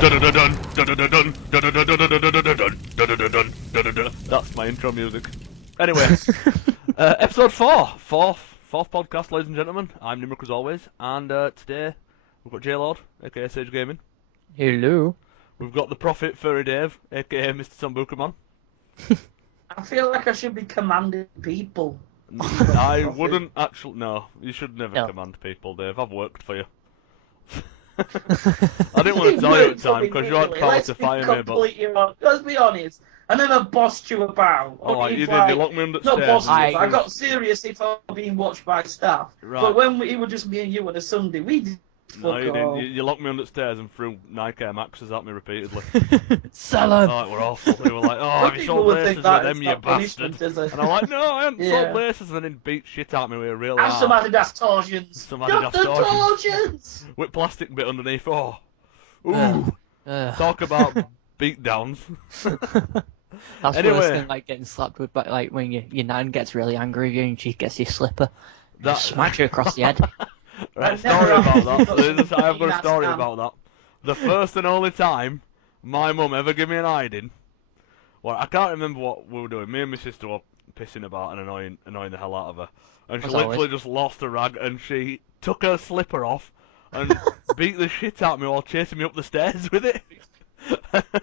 That's my intro music. Anyway, episode 4, fourth podcast, ladies and gentlemen. I'm Nimric as always, and today we've got J-Lord, aka Sage Gaming. Hello. We've got the Prophet Furry Dave, aka Mr. Sambuca Man. I feel like I should be commanding people. I wouldn't actually. No, you should never command people, Dave. I've worked for you. I didn't want to tell you at the time because you had power to fire me, but let's be honest. I never bossed you about. Oh, you did. You locked me under Not stairs. bossed you. I got serious if I was being watched by staff. Right. But when it was just me and you on a Sunday, we did. No, you didn't. You locked me under stairs and threw Nike Air Maxes at me repeatedly. Sell 'em. Oh, it were awful. They were like, "Oh, have you sold laces with them, you bastard?" And I'm like, "No, I haven't sold laces." And then he'd beat shit out of me with a real And some Adidas torsions. Some Adidas torsions. With plastic bit underneath. Oh, ooh. Talk about beatdowns. That's Anyway. worse than like getting slapped with, like when your nan gets really angry with you and she gets your slipper. Just smacks you across the head. Right, story about that. I have got a story about that. The first and only time my mum ever gave me an hiding. Well, I can't remember what we were doing. Me and my sister were pissing about and annoying the hell out of her. And she literally just lost a rag and she took her slipper off and beat the shit out of me while chasing me up the stairs with it.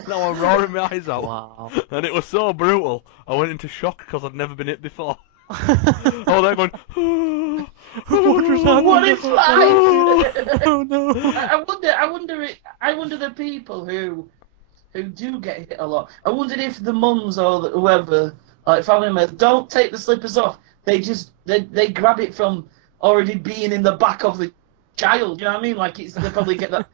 Now I'm roaring my eyes out. Wow. And it was so brutal, I went into shock because I'd never been hit before. Oh, they're going, What is life? Oh no. I wonder the people who do get hit a lot. I wondered if the mums or whoever, like family members, don't take the slippers off. They just they grab it from already being in the back of the child. You know what I mean? Like they probably get that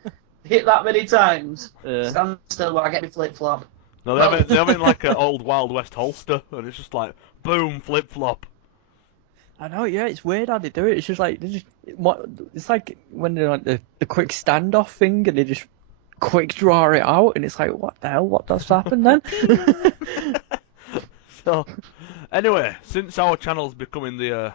hit that many times. Stand still while I get my flip flop. No, they have it in like an old Wild West holster, and it's just like boom, flip flop. I know, yeah, it's weird how they do it. It's just like it's like when they're like the quick standoff thing, and they just quick draw it out, and it's like, what the hell? What does happen then? So, anyway, since our channel's becoming the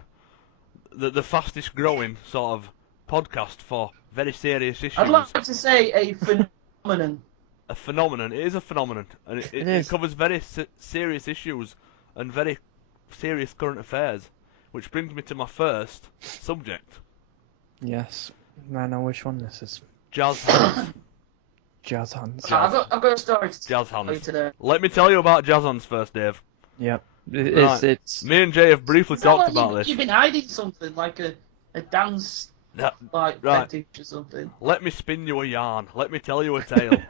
fastest growing sort of podcast for very serious issues, I'd like to say a phenomenon. A phenomenon. It is a phenomenon, and it covers very serious issues and very serious current affairs, which brings me to my first subject. Yes, I know which one this is. Jazz hands. Jazz hands. I've got a story to Jazz tell you hands. today. Let me tell you about jazz hands first, Dave. Yep. Right. It's Me and Jay have briefly It's not talked like about this. You've been hiding something like a dance like right. fetish or something. Let me spin you a yarn. Let me tell you a tale.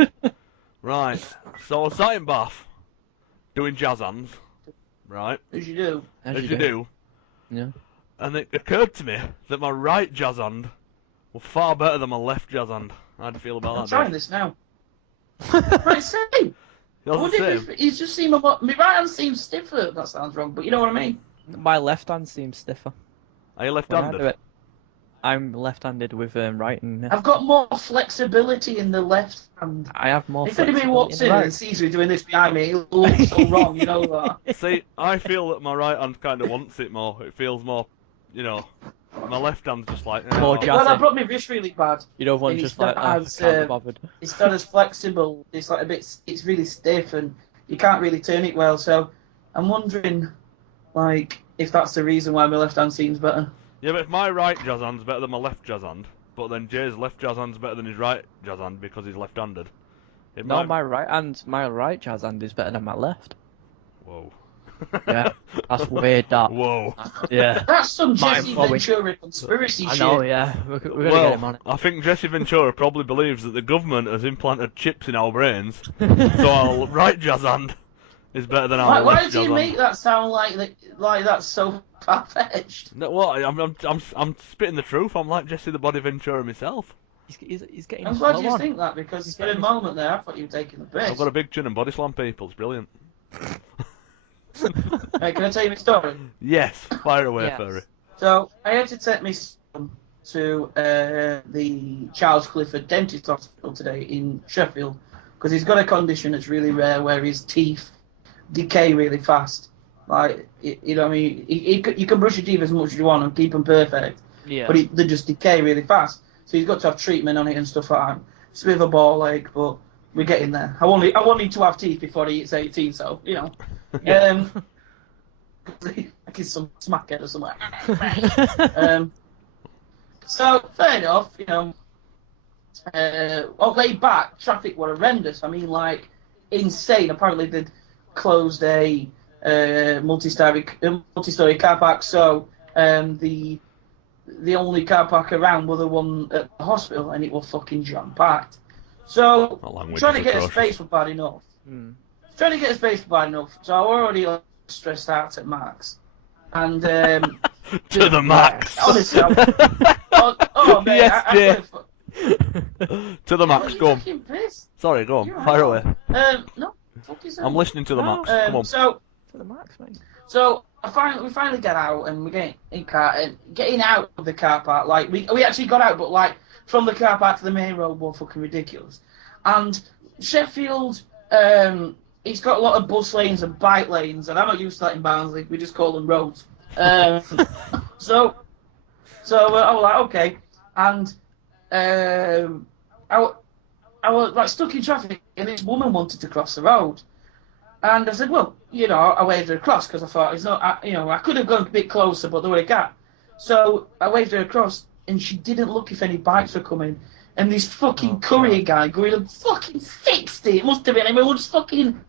Right. So I was sat in Bath doing jazz hands. Right. As you do. As you do. Yeah. And it occurred to me that my right jazz hand was far better than my left jazz hand. How do you feel about I'm that? trying Dave? this now. Right, same. Yours the same? He's just seem a lot. My right hand seems stiffer. That sounds wrong, but you know what I mean. My left hand seems stiffer. Are you when I do left-handed? it. I'm left-handed with writing. I've got more flexibility in the left hand. I have more. If anybody walks in right. and sees me doing this behind me, it looks so wrong, you know that. See, I feel that my right hand kind of wants it more. It feels more, you know. My left hand's just like... More oh. jazz. Well, I brought my wrist really bad. You know, one And just it's like, not oh, as, can't be bothered. It's not as flexible. It's like a bit. It's really stiff, and you can't really turn it well. So, I'm wondering, like, if that's the reason why my left hand seems better. Yeah, but if my right jazz hand's better than my left jazz hand, but then Jay's left jazz hand's better than his right jazz hand because he's left-handed. No, my right jazz hand is better than my left. Whoa. Yeah, that's weird. That. Whoa. Yeah. That's some Mine Jesse probably. Ventura conspiracy I shit. know. Yeah, we're gonna get him on Well, it. I think Jesse Ventura probably believes that the government has implanted chips in our brains, so our right jazz hand is better than our Why left do jazz you hand. make that sound like that's so far-fetched? No, what? I'm spitting the truth. I'm like Jesse the Body Ventura myself. He's getting. I'm glad slow you on. think that, because for a moment there I thought you were taking the piss. I've got a big chin and body slam people. It's brilliant. Hey, can I tell you my story? Yes, fire away, Yes. Furry. So, I had to take my son to the Charles Clifford Dentist Hospital today in Sheffield, because he's got a condition that's really rare where his teeth decay really fast. Like, you know what I mean? You can brush your teeth as much as you want and keep them perfect, Yeah. but they just decay really fast. So he's got to have treatment on it and stuff like that. It's a bit of a ball ache, but we're getting there. I won't need to have teeth before he hits 18, so you know. I get some smackhead or something. So fair enough, you know. On the way back, traffic were horrendous. I mean, like insane. Apparently, they'd closed a multi-story car park, so the only car park around were the one at the hospital, and it was fucking jam-packed. So, trying to get a space was bad enough. So I already stressed out at max. And, to the max. Honestly, man. Yes, to the max, go on. Piss? Sorry, go on, You're fire right. away. No, fuck yourself. I'm listening to the max, come on. So, To the max, mate. So we finally get out and we're getting in car and getting out of the car park. Like we actually got out, but like from the car park to the main road was fucking ridiculous. And Sheffield, it's got a lot of bus lanes and bike lanes, and I'm not used to that in Barnsley. We just call them roads. So I was like, okay, and I was like stuck in traffic, and this woman wanted to cross the road. And I said, well, you know, I waved her across because I thought it's not, I could have gone a bit closer, but there was a gap. So I waved her across, and she didn't look if any bikes were coming. And this fucking courier guy going at fucking 60, it must have been. I mean, it was fucking,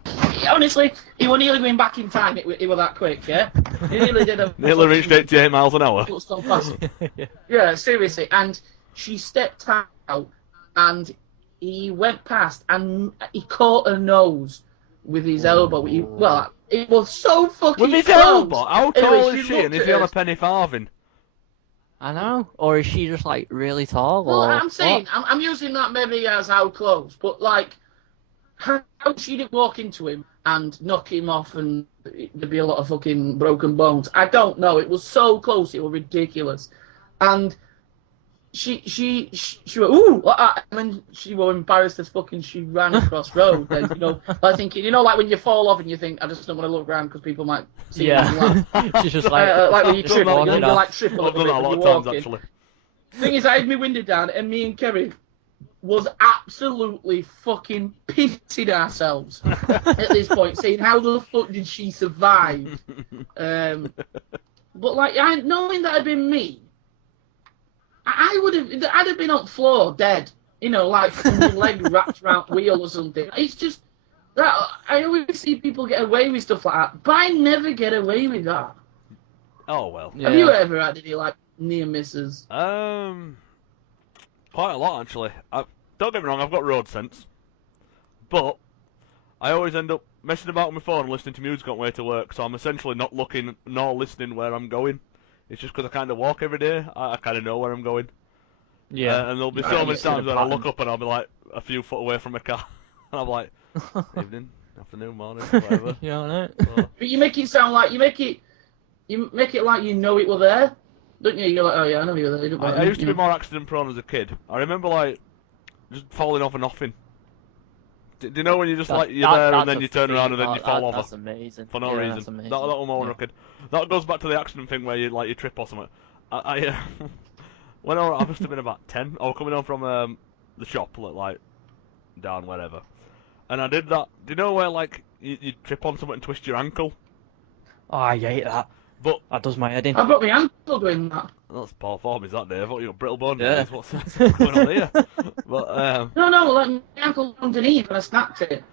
honestly, he was nearly going back in time. It was that quick, yeah? He nearly did a... Nearly reached 88 miles an hour. Yeah, seriously. And she stepped out, and he went past, and he caught her nose with his elbow. It was so fucking with his close. elbow? How tall Anyway, is she, and is he on a penny farthing? I know. Or is she just like really tall? Well, or I'm saying, what? I'm using that maybe as how close, but like, how she didn't walk into him and knock him off and there'd be a lot of fucking broken bones. I don't know. It was so close, it was ridiculous. And she went, ooh, I mean, she was embarrassed as fucking, she ran across road. Then, like thinking, like when you fall off and you think, I just don't want to look around because people might see me and laugh. She's just like, like when you trip, walking you off. like trip a I've little done that bit a when lot you're of times, walking. actually. Thing is, I had my window down, and me and Kerry was absolutely fucking pissing ourselves at this point, saying, how the fuck did she survive? But like, knowing that had been me, I'd have been on the floor dead, like with my leg wrapped around wheel or something. It's just that I always see people get away with stuff like that, but I never get away with that. Oh well. Have you ever had any like near misses? Quite a lot actually. Don't get me wrong, I've got road sense, but I always end up messing about on my phone and listening to music on the way to work, so I'm essentially not looking nor listening where I'm going. It's just because I kind of walk every day, I kind of know where I'm going. Yeah. And there'll be so many times when I look up and I'll be like a few foot away from my car, and I'm like, evening, afternoon, morning, whatever. Yeah, I know. So, But you make it sound like you make it like you know it were there, don't you? You're like, oh yeah, I know you were there. I used to be more accident prone as a kid. I remember like just falling off and offing. Do you know when you just you're there and then you turn around and then you fall over? That's amazing. For no reason. That's amazing. That was more when I was a kid. That goes back to the accident thing where you trip or something. When I must have been about 10, I was coming home from the shop, like down wherever, and I did that. Do you know where like you trip on something and twist your ankle? Oh, I hate that. But that does my head in. I've got my ankle doing that. That's poor form, is that, Dave? What, you got brittle bone Yeah. days? What's going on here? But No, like my ankle underneath and I snapped it.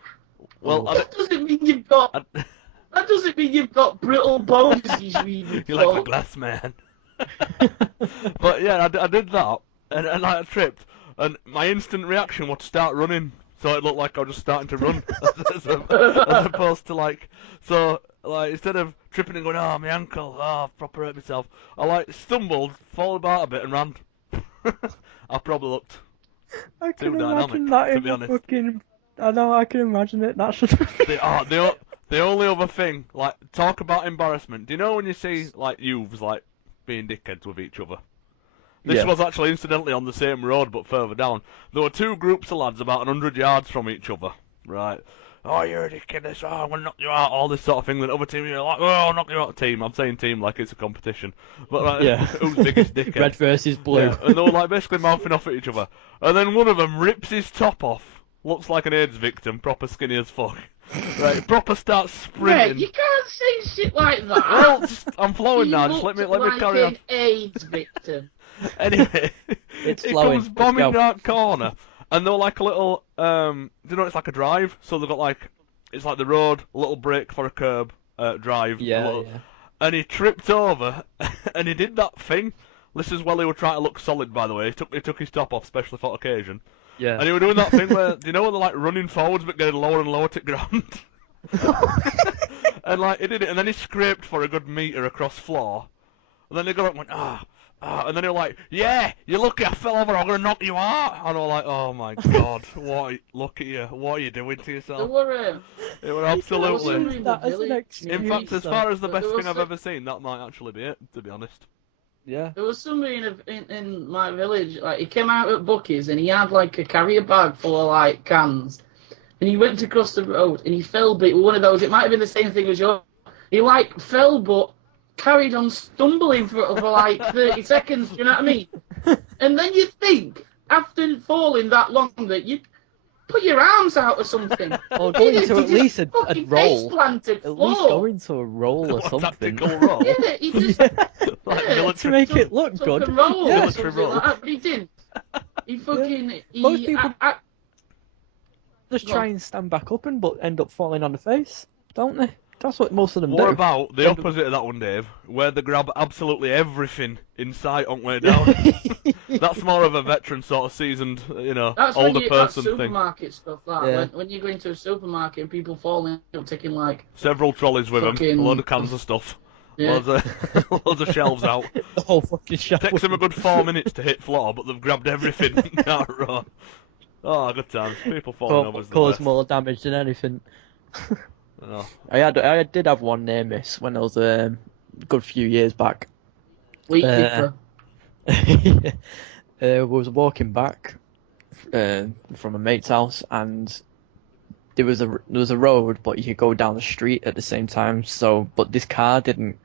well, That doesn't mean you've got. That doesn't mean you've got brittle bones. You're like a glass man. But yeah, I did that, and like I tripped, and my instant reaction was to start running, so it looked like I was just starting to run, as opposed to like, so like instead of tripping and going, oh my ankle, oh I've proper hurt myself, I like stumbled, fall about a bit, and ran. I probably looked I too can dynamic, imagine that to in be the honest. fucking. I know, I can imagine it. That's just. The only other thing, like, talk about embarrassment. Do you know when you see like youths like being dickheads with each other? This was actually incidentally on the same road, but further down. There were two groups of lads about 100 yards from each other, right? Oh, you're a dickhead, I'm going to knock you out, all this sort of thing. Then other team, you're like, oh, I'll knock you out team. I'm saying team like it's a competition. But like, Yeah. who's biggest dickhead? Red versus blue. Yeah, and they were like basically mouthing off at each other. And then one of them rips his top off looks like an AIDS victim, proper skinny as fuck. Right, proper starts Mate, sprinting. you can't say shit like that. Well, I'm flowing He now. Just let looked me like carry on. an AIDS victim. Anyway, It's he flowing. comes bombing Let's go. that corner, and they're like a little, do you know it's like a drive? So they've got like, it's like the road, a little break for a curb, drive. a Yeah, little, yeah. And he tripped over, and he did that thing. This is while he was trying to look solid, by the way. He took his top off, specially for occasion. Yeah. And he was doing that thing where, do you know when they're like running forwards but getting lower and lower to ground? And like, he did it, and then he scraped for a good metre across floor. And then they got up and went, and then they were like, yeah, you're lucky I fell over, I'm going to knock you out. And I was like, oh my god, look at you, what are you doing to There yourself? were, It were absolutely... That as an In fact, as far as the There best was thing I've some- ever seen, that might actually be it, to be honest. Yeah. there was somebody in my village, like, he came out at Bucky's and he had, like, a carrier bag full of, like, cans. And he went across the road and he fell, but one of those, it might have been the same thing as yours. He, like, fell, but carried on stumbling for like 30 seconds, do you know what I mean? And then you think, after falling that long, that you put your arms out or something. Or He go did, into he at just least a fucking roll. face-planted At least floor. go into a roll or What, something. tactical roll? Yeah, he just Like yeah, military... to make it look took good. a roll Yeah. or Military something roll. like that, but he didn't. He fucking... Most He, people- I, Just Go try on. and stand back up and but end up falling on the face, don't they? That's what most of them What do. about the opposite of that one, Dave, where they grab absolutely everything in sight on way down? That's more of a veteran sort of seasoned, that's when older you, that's person thing. supermarket stuff, that. Yeah. When you go into a supermarket and people falling up, taking, like... Several trolleys with them, Fucking- a load of cans of stuff, Yeah. loads of shelves out. The whole fucking shelf. Takes them a good 4 minutes to hit floor, but they've grabbed everything down the road. Oh, good times. People falling over is the cause best. more damage than anything. Oh. I did have one near miss when I was a good few years back. Weak Uh, people. Was walking back from a mate's house, and there was a road, but you could go down the street at the same time. So, but this car didn't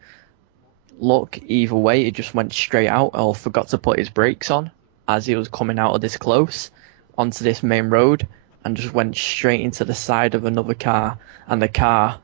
look either way. It just went straight out, or forgot to put his brakes on as he was coming out of this close onto this main road, and just went straight into the side of another car. And the car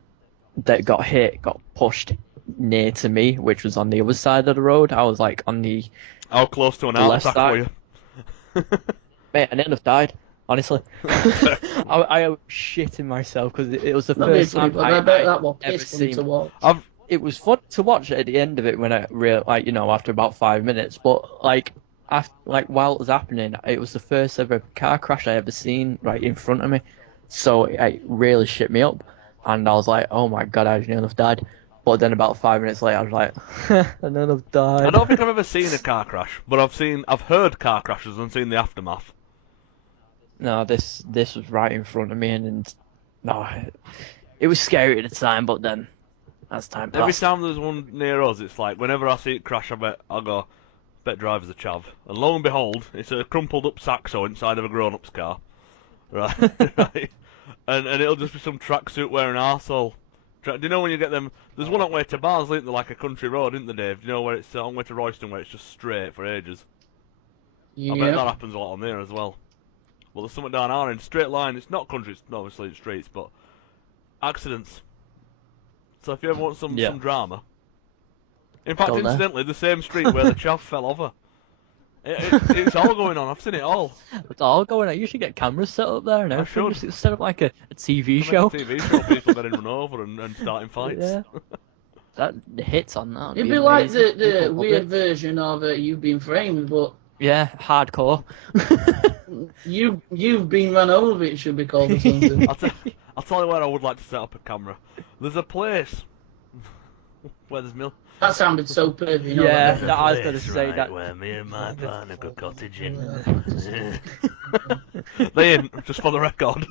that got hit got pushed near to me, which was on the other side of the road. I was like on the How close to an The heart left attack were side. you? mate, I nearly have died. Honestly, I was shitting myself because it was the That'd be first funny, time but I bet that was ever piss funny seen. to watch. It was fun to watch at the end of it when I after about 5 minutes. But while it was happening, it was the first ever car crash I ever seen right in front of me. So it really shit me up, and I was like, oh my god, I nearly have died. But then about 5 minutes later, I was like, I nearly have died. I don't think I've ever seen a car crash, but I've heard car crashes and seen the aftermath. No, this was right in front of me, and no, it was scary at the time. But then, as time passed, Every time there's one near us, it's like, whenever I see it crash, I'll go, bet driver's a chav. And lo and behold, it's a crumpled up Saxo inside of a grown-up's car. Right, right. And it'll just be some tracksuit wearing arsehole. Do you know when you get them, there's one on way to Barnsley, isn't there, like a country road, isn't there, Dave? Do you know where it's on way to Royston, where it's just straight for ages? I bet that Yeah. happens a lot on there as well. Well, there's something down our end, straight line, it's not country, it's obviously it's streets, but accidents. So if you ever want some drama. In fact, Go there. incidentally, the same street where the chav fell over. It's all going on, I've seen it all. it's all going on. You should get cameras set up there and I everything. should. Just set up like a TV Make a show. TV show, people getting run over and starting fights. Yeah. That hits on that. It'd be like amazing. the People love weird it. version of You've Been Framed, but Yeah, hardcore. you've been run over, it should be called or something. I'll tell you where I would like to set up a camera. There's a place where there's milk. That sounded so perfect. You know, Yeah, like, I was gonna say that. Where me and my partner go cottaging. They ain't, just for the record.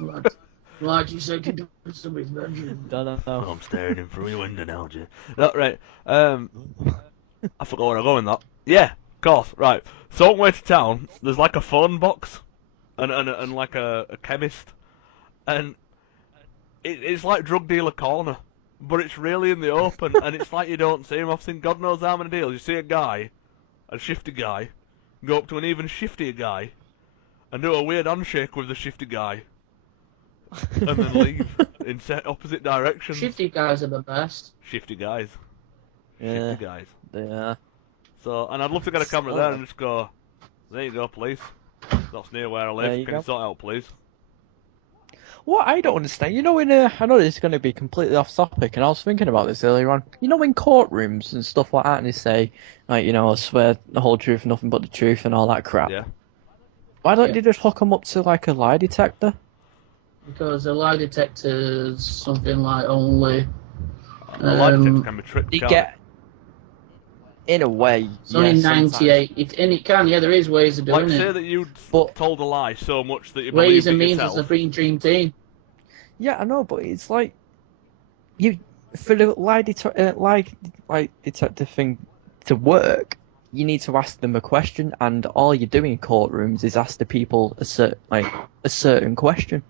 like you said, you do somebody's bedroom. Don't know. I'm staring in through your window now, Jay. No, right. I forgot where I'm going. That. Yeah, of course. Right. So on the way to town, there's like a phone box, and like a chemist, and it's like drug dealer corner, but it's really in the open, and it's like you don't see him. I've seen God knows how many deals. You see a shifty guy, go up to an even shiftier guy, and do a weird handshake with the shifty guy, and then leave in opposite directions. Shifty guys are the best. Shifty guys. Yeah. Shifty guys. Yeah. So, and I'd love to get a camera there and just go, there you go, please. That's near where I live. There you Can you go. sort it out, please? What I don't understand, you know, I know this is going to be completely off topic, and I was thinking about this earlier on. You know, in courtrooms and stuff like that, and they say, like, you know, I swear the whole truth, nothing but the truth, and all that crap. Yeah. Why don't Yeah. they just hook them up to like a lie detector? Because a lie detector is something like only. A lie detector can be tricked, You can't get, in a way, It's only sometimes. 98. And it can, yeah, there is ways of it? Like, doing say it. that you But- told a lie so much that you Ways believed and it means is yourself. the dream team. Yeah, I know, but it's like you for the lie detector thing to work. You need to ask them a question, and all you do in courtrooms is ask the people a certain question.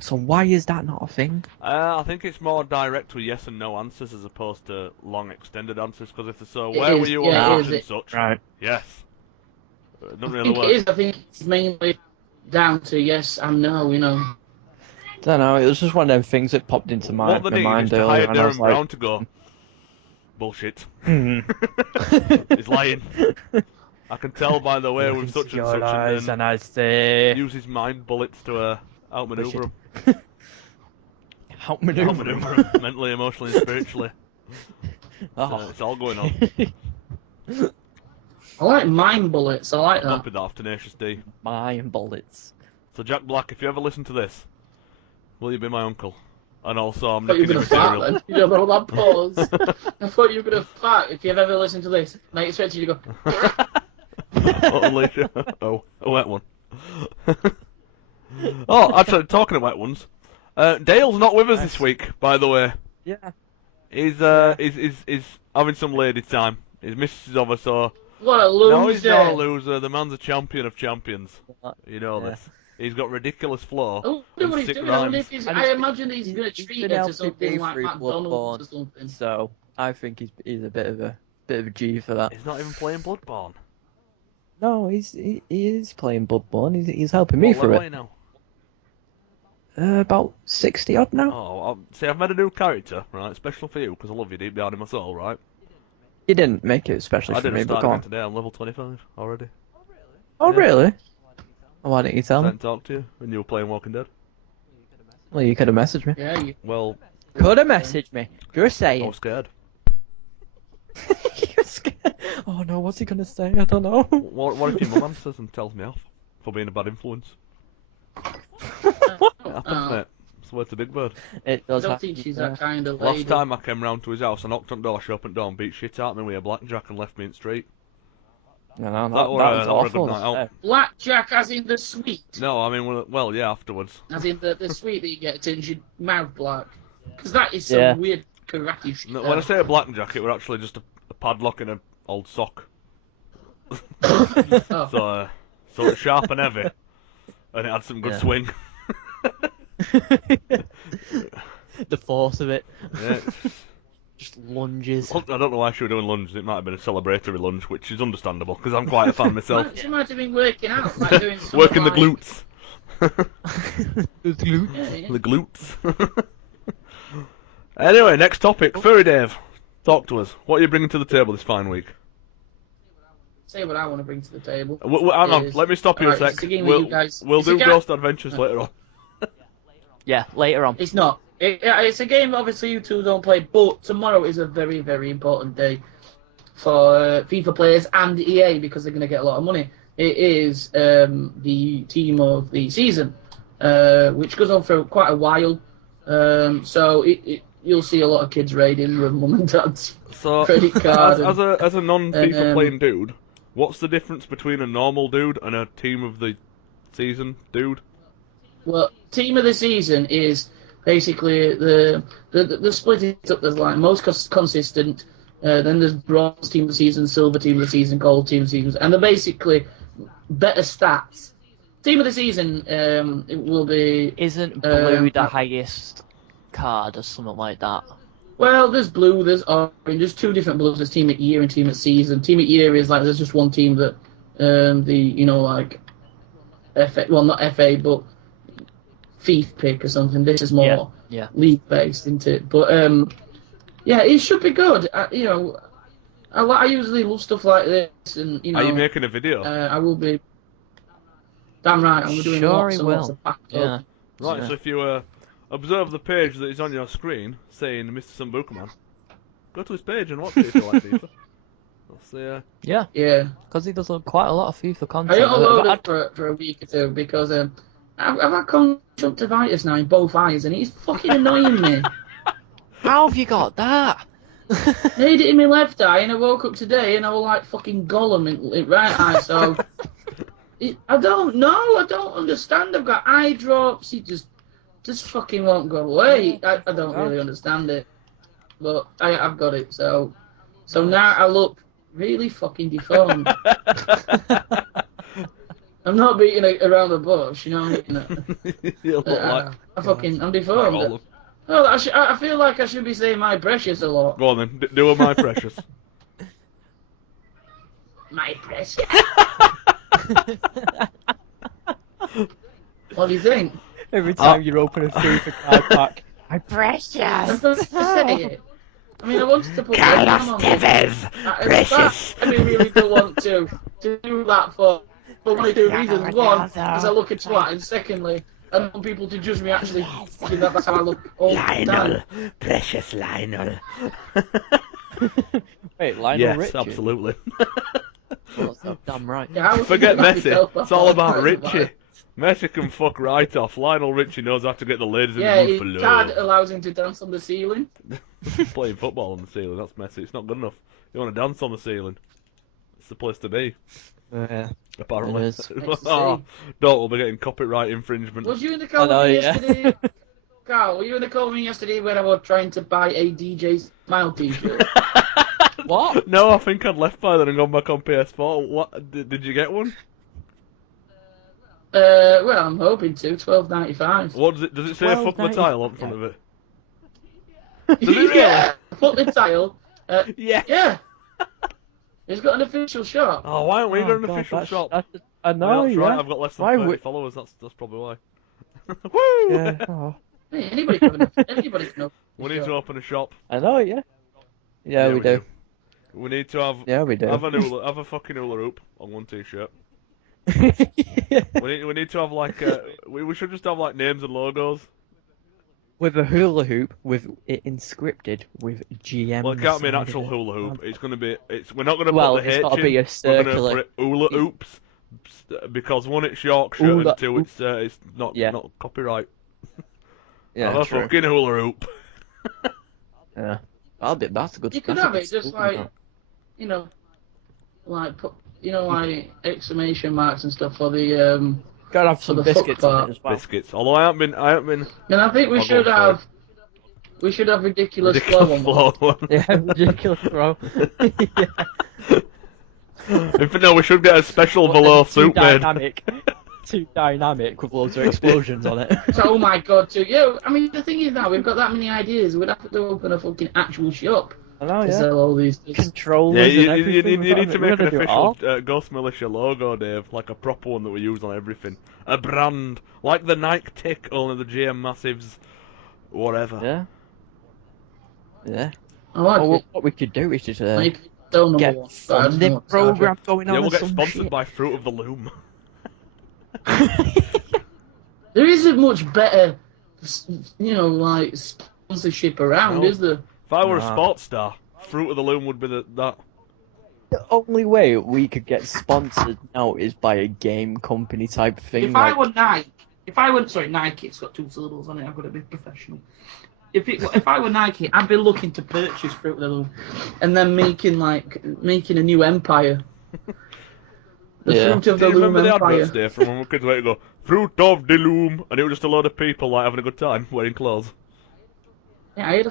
So why is that not a thing? I think it's more direct with yes and no answers as opposed to long extended answers. Because if they're so, It where is, were you yeah, on it such is. and such? Right. Yes. It doesn't I really think work. it is. I think it's mainly down to yes and no, you know. Don't know. It was just one of them things that popped into my What they need mind is to earlier, hire and I was Darren like, Brown to go. Bullshit. hmm. He's lying. I can tell by the way with such and such, and then I say, use his mind bullets to outmaneuver him. outmaneuver Outmaneuver him. him mentally, emotionally, and spiritually. Oh. It's all going on. I like mind bullets. I like that. Copied that off Tenacious D. Mind bullets. So Jack Black, if you ever listen to this, will you be my uncle? And also, I'm I thought you nicking were your going to fart material. then. You know, that pause. I thought you were going to fart if you've ever listened to this. And I expected you to go. Only oh, a wet one. Oh, actually, talking of wet ones, Dale's not with us this week, by the way. Yeah. He's having some lady time. His missus is over, so What a loser. no, he's not a loser. The man's a champion of champions. You know Yeah. this. He's got ridiculous flow I wonder and what he's sick doing. I, wonder rhymes. if he's, And I he's- imagine he's going to he's treat been it to helping something me like through McDonald's Bloodborne, or something. So I think he's a bit of a G for that. He's not even playing Bloodborne. No, he is playing Bloodborne. He's helping me What through level are it. you now? About 60 odd now. Oh, see, I've made a new character, right? Special for you, because I love you deep down in my soul, right? You didn't make it especially I for did me, a but start go again on. today. I'm level 25 already. Oh yeah. really? Why didn't you tell I me? didn't talk to you when you were playing Walking Dead. Well, you could have messaged me. Yeah, you, Well, Could have messaged me. Just I saying. was scared. You're scared. Oh no, what's he gonna say? I don't know. What if your mum answers and tells me off for being a bad influence? What? It happens, mate. Swear to Big Bird. It I does don't have think to she's be that kind of Last lady. time I came round to his house, I knocked on the door, she opened the door and beat shit out of me with a blackjack and left me in the street. No, That that were was that were a awful. good night out. Blackjack as in the sweet. No, I mean, well, yeah, afterwards. As in the sweet that you get turns your mouth black. Because that is some Yeah. weird karate shit. No, when I say a blackjack, it were actually just a padlock in an old sock. Oh. So it's sharp and heavy, and it had some good Yeah. swing. The force of it. Yeah. Just lunges. I don't know why she was doing lunges. It might have been a celebratory lunge, which is understandable because I'm quite a fan myself. She might have been working out, like doing something Working the like, glutes. Yeah, yeah. The glutes. Anyway, next topic. Furry Dave, talk to us. What are you bringing to the table this fine week? Say what I want to bring to the table. Hang on, Is- let me stop you a Alright, sec. it's a game with you guys. We'll It's a do ga- Ghost Adventures later on. Yeah, later on. It's not. It's a game obviously you two don't play, but tomorrow is a very, very important day for FIFA players and EA because they're going to get a lot of money. It is the team of the season, which goes on for quite a while. So you'll see a lot of kids raiding with mum and dad's So, credit card. as a non-FIFA and, playing dude, what's the difference between a normal dude and a team of the season dude? Well, team of the season is basically the split it up. There's like most consistent. Then there's bronze team of the season, silver team of the season, gold team of the season, and they're basically better stats. Team of the season it will be. Isn't blue the highest card or something like that? Well, there's blue, there's orange, there's two different blues. There's team of year and team of season. Team of year is like there's just one team that like FA, well not FA, but thief pick or something. This is more Yeah. league based, isn't it? But yeah, it should be good. I usually love stuff like this, and Are you making a video? I will be. Damn right, I'm doing Sure lots he and lots will. of back Yeah. up. Right, Yeah. so if you observe the page that is on your screen saying Mr. Sambuca Man, go to his page and watch it if you like FIFA. That's Yeah. Yeah. Because he does quite a lot of FIFA I content. got a load up for a week or two because I've had conjunctivitis now in both eyes, and he's fucking annoying me. How have you got that? I had it in my left eye, and I woke up today, and I was like fucking Gollum in right eye. So I don't know. I don't understand. I've got eye drops. He just fucking won't go away. I don't really understand it, but I've got it. So now I look really fucking deformed. I'm not beating around the bush, you know what I mean? You look like I'm deformed. Gollum. Well, I feel like I should be saying my precious a lot. Go on then, do a my precious. My precious. What do you think? Every time you open a FIFA card pack, my precious. I'm going to say it. I mean, I wanted to put Carlos Tevez, precious. I really do want to do that for one of two reasons. One, because I look a twat, and secondly, I don't want people to judge me actually thinking that's how I look all the time. Precious Lionel. Wait, Lionel yes, Richie? absolutely. Well, that's damn right. Yeah, Forget Messi, it's all about Richie. Messi can fuck right off. Lionel Richie knows how to get the ladies in the mood for his love. dad allows him to dance on the ceiling. Playing football on the ceiling, that's Messi. It's not good enough. You want to dance on the ceiling? It's the place to be. Yeah. Apparently. It is. Oh, don't we'll be getting copyright infringement. Was you in the car yesterday? Carl, were you in the car yesterday when I was trying to buy a DJ Smile t-shirt? What? No, I think I'd left by then and gone back on PS4. What? Did you get one? Well, I'm hoping to. $12.95. What does it? Does it say "fuck the tile" on front of it? Does it really? Yeah, fuck the tile. Yeah. Yeah. It's got an official shop. Oh, why haven't we got an official shop? I know, that's right. I've got less than 30 followers. That's probably why. Woo! Yeah. Oh. Hey, anybody can open. We need to open a shop. I know, yeah. Yeah, we do. We need to have. Yeah, we do. Have a fucking hula hoop on one t-shirt. Yeah. We need to have like we should just have like names and logos. With a hula hoop with it inscripted with GM. Well, it can't be an actual hula hoop. It's gonna be. We're not gonna Well, put the it's H gotta in. be a We're gonna circular. put it hula hoops because one, it's Yorkshire, Hula and two, it's not copyright. Yeah, have a true. fucking hula hoop. Yeah, that's a good. You could that's a have good it just slogan, like, like exclamation marks and stuff for the Gotta have for some the biscuits fuck on part. it as well. Biscuits. Although I haven't been. And I think we I'll should go have. We should have ridiculous flow on one. flow. Yeah, ridiculous, bro. Yeah. In fact, no, we should get a special velour soup made. Too dynamic with loads of explosions on it. So, oh my god, too. Yeah, I mean, the thing is now, we've got that many ideas, we'd have to open a fucking actual shop I know, to yeah. sell all these things. Controllers Yeah, and everything. you need to make an We're gonna do it all. official Ghost Militia logo, Dave, like a proper one that we use on everything. A brand, like the Nike Tick, only the GM Massives, whatever. Yeah. Yeah. I like Or it. what we could do is just Like, don't know get what funding program going on. Yeah, we'll or get some sponsored shit. by Fruit of the Loom. There isn't much better, like, sponsorship around, No. is there? If I were a Nah. sports star, Fruit of the Loom would be that. The only way we could get sponsored now is by a game company type thing. If I were Nike, Nike, it's got two syllables on it, I've got to be professional. If I were Nike, I'd be looking to purchase Fruit of the Loom and then making a new empire. The Fruit of Do the you Loom remember the empire. adverts, Dave, from when we kids where you go, Fruit of the Loom, and it was just a load of people like having a good time wearing clothes. Yeah, it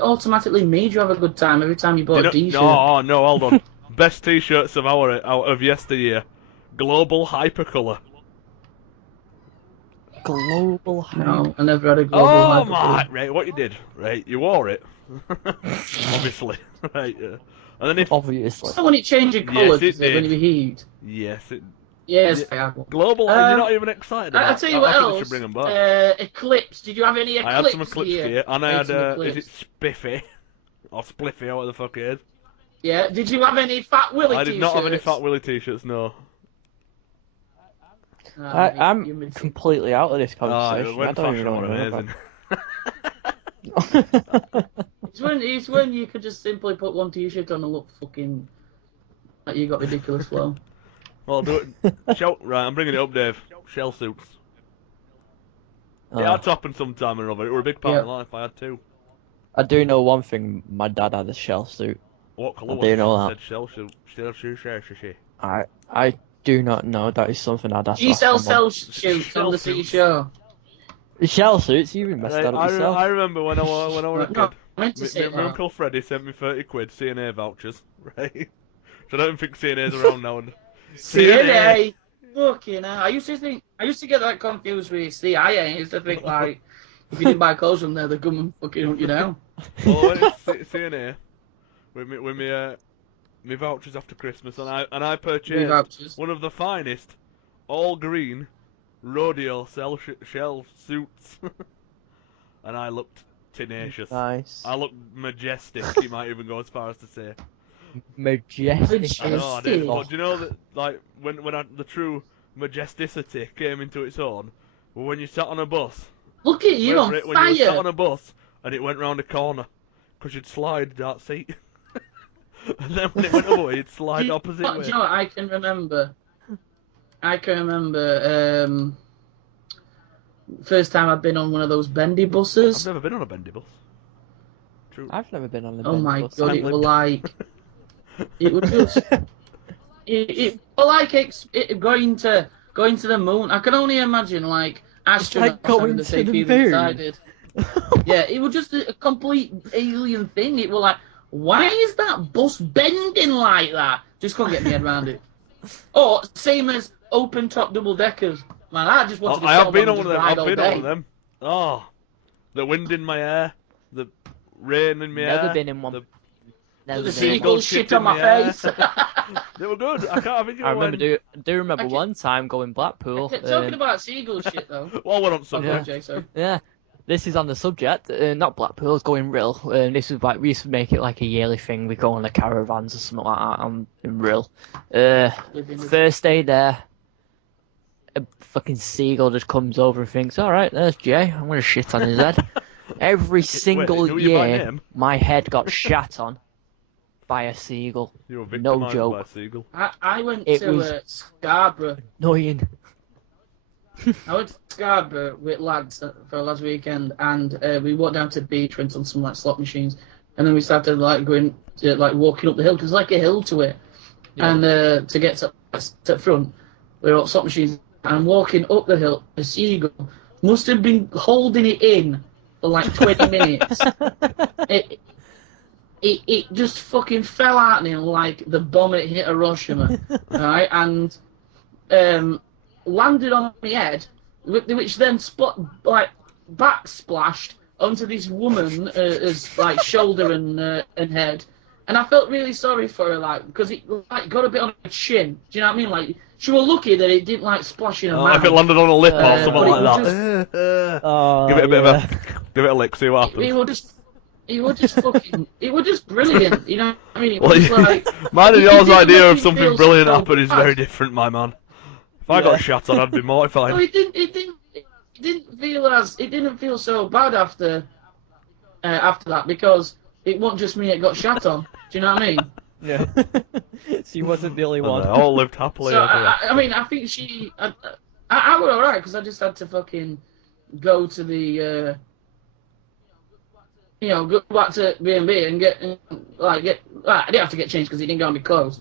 automatically made you have a good time every time you bought a t-shirt. No, hold on. Best t-shirts out of yesteryear. Global Hypercolour. Global hype. No, I never had a global Oh hypercolour. my! Right, what you did? Right, you wore it. Obviously. Right. Yeah. And then if Obviously. So when it changed Yes, colour, it when did. it heat. yes, it Yes, Yeah. I had one. Global, and you're not even excited I'll about. tell you what I think else. they should bring them back. Eclipse. Did you have any Eclipse I had some Eclipse gear, and I Made had some is it Eclipse. Spiffy or Spliffy, or what the fuck it is? Yeah. Did you have any Fat Willy I t-shirts? did not have any Fat Willy t-shirts. No. I'm completely out of this It conversation. I went don't even fashion know were what you're amazing. about. It's when you could just simply put one t-shirt on and look fucking like you got ridiculous flow. Well, do it. Right, I'm bringing it up, Dave. Shell suits. Oh. It had to happen sometime or another. It were a big part of my life. I had two. I do know one thing. My dad had a shell suit. What colour I was do it? know It that. said shell suit. Shell suit. I do not know. That is something I'd have to You ask sell my mum. shoots Shell on the suits. seashore. Shell suits? You even messed that up yourself. I remember when I was a kid. No, I meant to say My Uncle Freddie sent me 30 quid CNA vouchers, right? So I don't think CNA's around now. CNA. Fucking hell. I used to get that confused with CIA. I used to think like, if you didn't buy clothes from there, they'd come and fucking hunt you down. Well, when it's CNA with me vouchers after Christmas, and I purchased one of the finest all green rodeo shell suits, and I looked tenacious. Nice. I looked majestic. You might even go as far as to say. Majestic. I know I did, but do you know that like when the true majesticity came into its own, when you sat on a bus. Look at you on when fire. you were sat on a bus and it went round a corner, because you'd slide that seat. And then when it went away, you'd slide opposite way. Do you know what I can remember? First time I've been on one of those bendy buses. I've never been on a bendy bus. True. I've never been on a Oh bendy my bus. god, it was like... It was just... It was like going to the moon. I can only imagine, like, astronauts like going having the to same the feelings I moon. did. Yeah, it was just a complete alien thing. It was like, why is that bus bending like that? Just couldn't get my head around it. Or, same as open-top double-deckers. Man, I just wanted to I have been on one one of them. I've been on one of them. Oh, the wind in my hair, the rain in my hair. Never been in one. The seagull shit on my face. They were good. I think I do remember one time going Blackpool. Talking about seagull shit though. Well, we're on something. Yeah. This is on the subject, not Blackpool, it's going real. This is like, we used to make it like a yearly thing. We go on the caravans or something like that in real. First day there, a fucking seagull just comes over and thinks, alright, there's Jay, I'm gonna shit on his head. Every single year, my head got shat on by a seagull. You were no joke. by a seagull. I went to Scarborough. Annoying. I went to Scarborough with lads for last weekend, and we walked down to the beach, went on some like slot machines, and then we started like going to, like walking up the hill, because there's like a hill to it, and to get to the front, we were on slot machines, and walking up the hill, a seagull must have been holding it in for like 20 minutes. It just fucking fell out in like the bomb it hit Hiroshima, right? And landed on my head, which then backsplashed onto this woman's like shoulder and head, and I felt really sorry for her, like, because it like got a bit on her chin. Do you know what I mean? Like, she was lucky that it didn't like splash in her mouth. If it landed on a lip or something like that. Give it a bit give it a lick, see what happens. It was just fucking. It was just brilliant. You know what I mean? It was like. Mine and yours idea of something brilliant happened is very different, my man. If I got shot on, I'd be mortified. No, it didn't feel so bad after that, because it wasn't just me that got shot on. Do you know what I mean? Yeah. She wasn't the only one. They all lived happily. So I mean, I think I was alright, because I just had to fucking go to the. Go back to B&B and get. I didn't have to get changed because it didn't go on my clothes.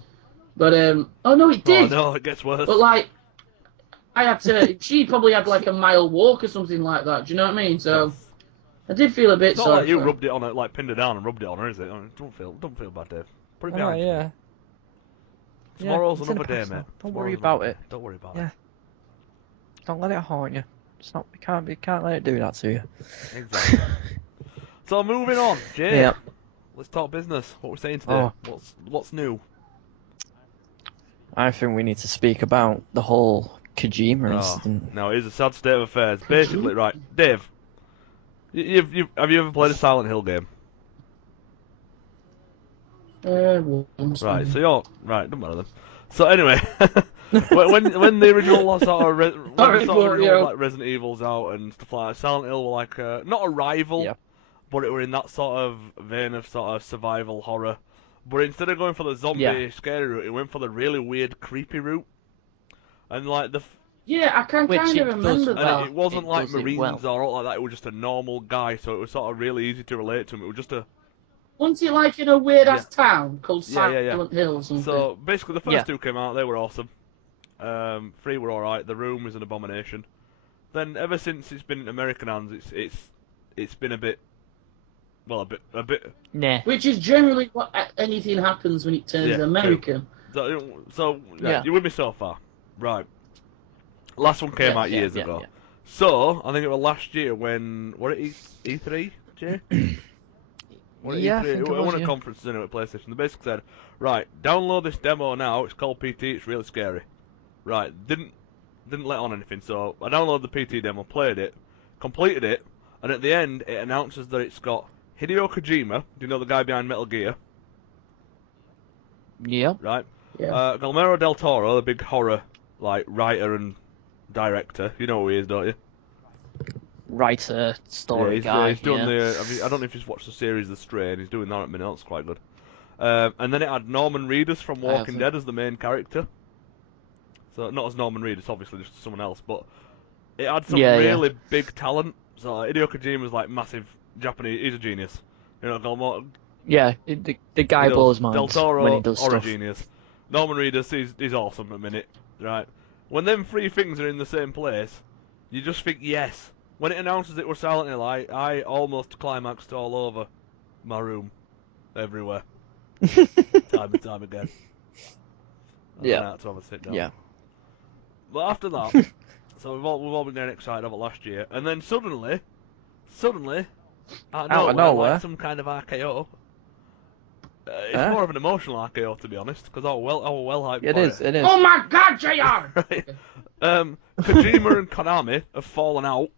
But oh no, it did. Oh no, it gets worse. But like, I had to. She probably had like a mile walk or something like that. Do you know what I mean? So I did feel a bit sorry. It's not like you rubbed it on it, like pinned it down and rubbed it on her, is it? Don't feel bad, Dave. Put it behind you. Tomorrow's another day, mate. Don't worry about it. Don't worry about it. Yeah. Don't let it haunt you. It's not. We can't let it do that to you. Exactly. So moving on, Jay. Yeah. Let's talk business. What we're saying today. What's new? I think we need to speak about the whole Kojima Oh, incident. no, it is a sad state of affairs. Basically, right, Dave, have you ever played a Silent Hill game? Once, Right, so you're right. Don't matter then. So anyway, when the original sort of when the Sorry, sort of but, original like Resident Evil's out and stuff like that, Silent Hill were like not a rival, Yeah. but it were in that sort of vein of sort of survival horror. But instead of going for the zombie Yeah. scary route, it went for the really weird creepy route. And like yeah, I can Which kind of it does remember and that. it wasn't It like does it Marines well. or all like that. It was just a normal guy, so it was sort of really easy to relate to him. It was just a Wasn't it like in a weird yeah, ass town called yeah. Silent Hill or something? So basically, the Yeah. first two came out. They were awesome. 3 were alright. The Room was an abomination. Then ever since it's been in American hands, it's been a bit, well, a bit. Nah. Which is generally what anything happens when it turns Yeah, true. American. So Yeah. you with me so far, right? Last one came Yeah, out years yeah, ago. yeah. So I think it was last year when what it E3, Jay? What at Yeah, I E3? think it One was, of yeah. the conferences in at PlayStation. They basically said, right, download this demo now. It's called PT. It's really scary. Right, didn't let on anything. So I downloaded the PT demo, played it, completed it, and at the end it announces that it's got Hideo Kojima. Do you know the guy behind Metal Gear? Yeah. Right. Yeah. Guillermo del Toro, the big horror like writer and director. You know who he is, don't you? Writer, story Yeah, guy. he's doing Yeah. the. I don't know if you've watched the series The Strain. He's doing that at the minute. That's quite good. And then it had Norman Reedus from I Walking haven't. Dead as the main character. So not as Norman Reedus, obviously, just someone else. But it had some Yeah, yeah. really big talent. So Hideo Kojima's like massive Japanese. He's a genius. You know, Yeah, the guy blows Del minds when he Toro, does or a stuff. genius. Norman Reedus, he's awesome at the minute. Right. When them three things are in the same place, you just think yes. When it announces it was Silent Hill, I almost climaxed all over my room, everywhere, time and time again. And then Yeah. I had to have a sit down. Yeah. But after that, so we've all been getting excited over last year, and then suddenly, out Out of of nowhere, like nowhere. some kind of RKO. It's Eh? more of an emotional RKO, to be honest, because I was well hyped It for is. It is. Oh my God, JR! Right. Kojima and Konami have fallen out,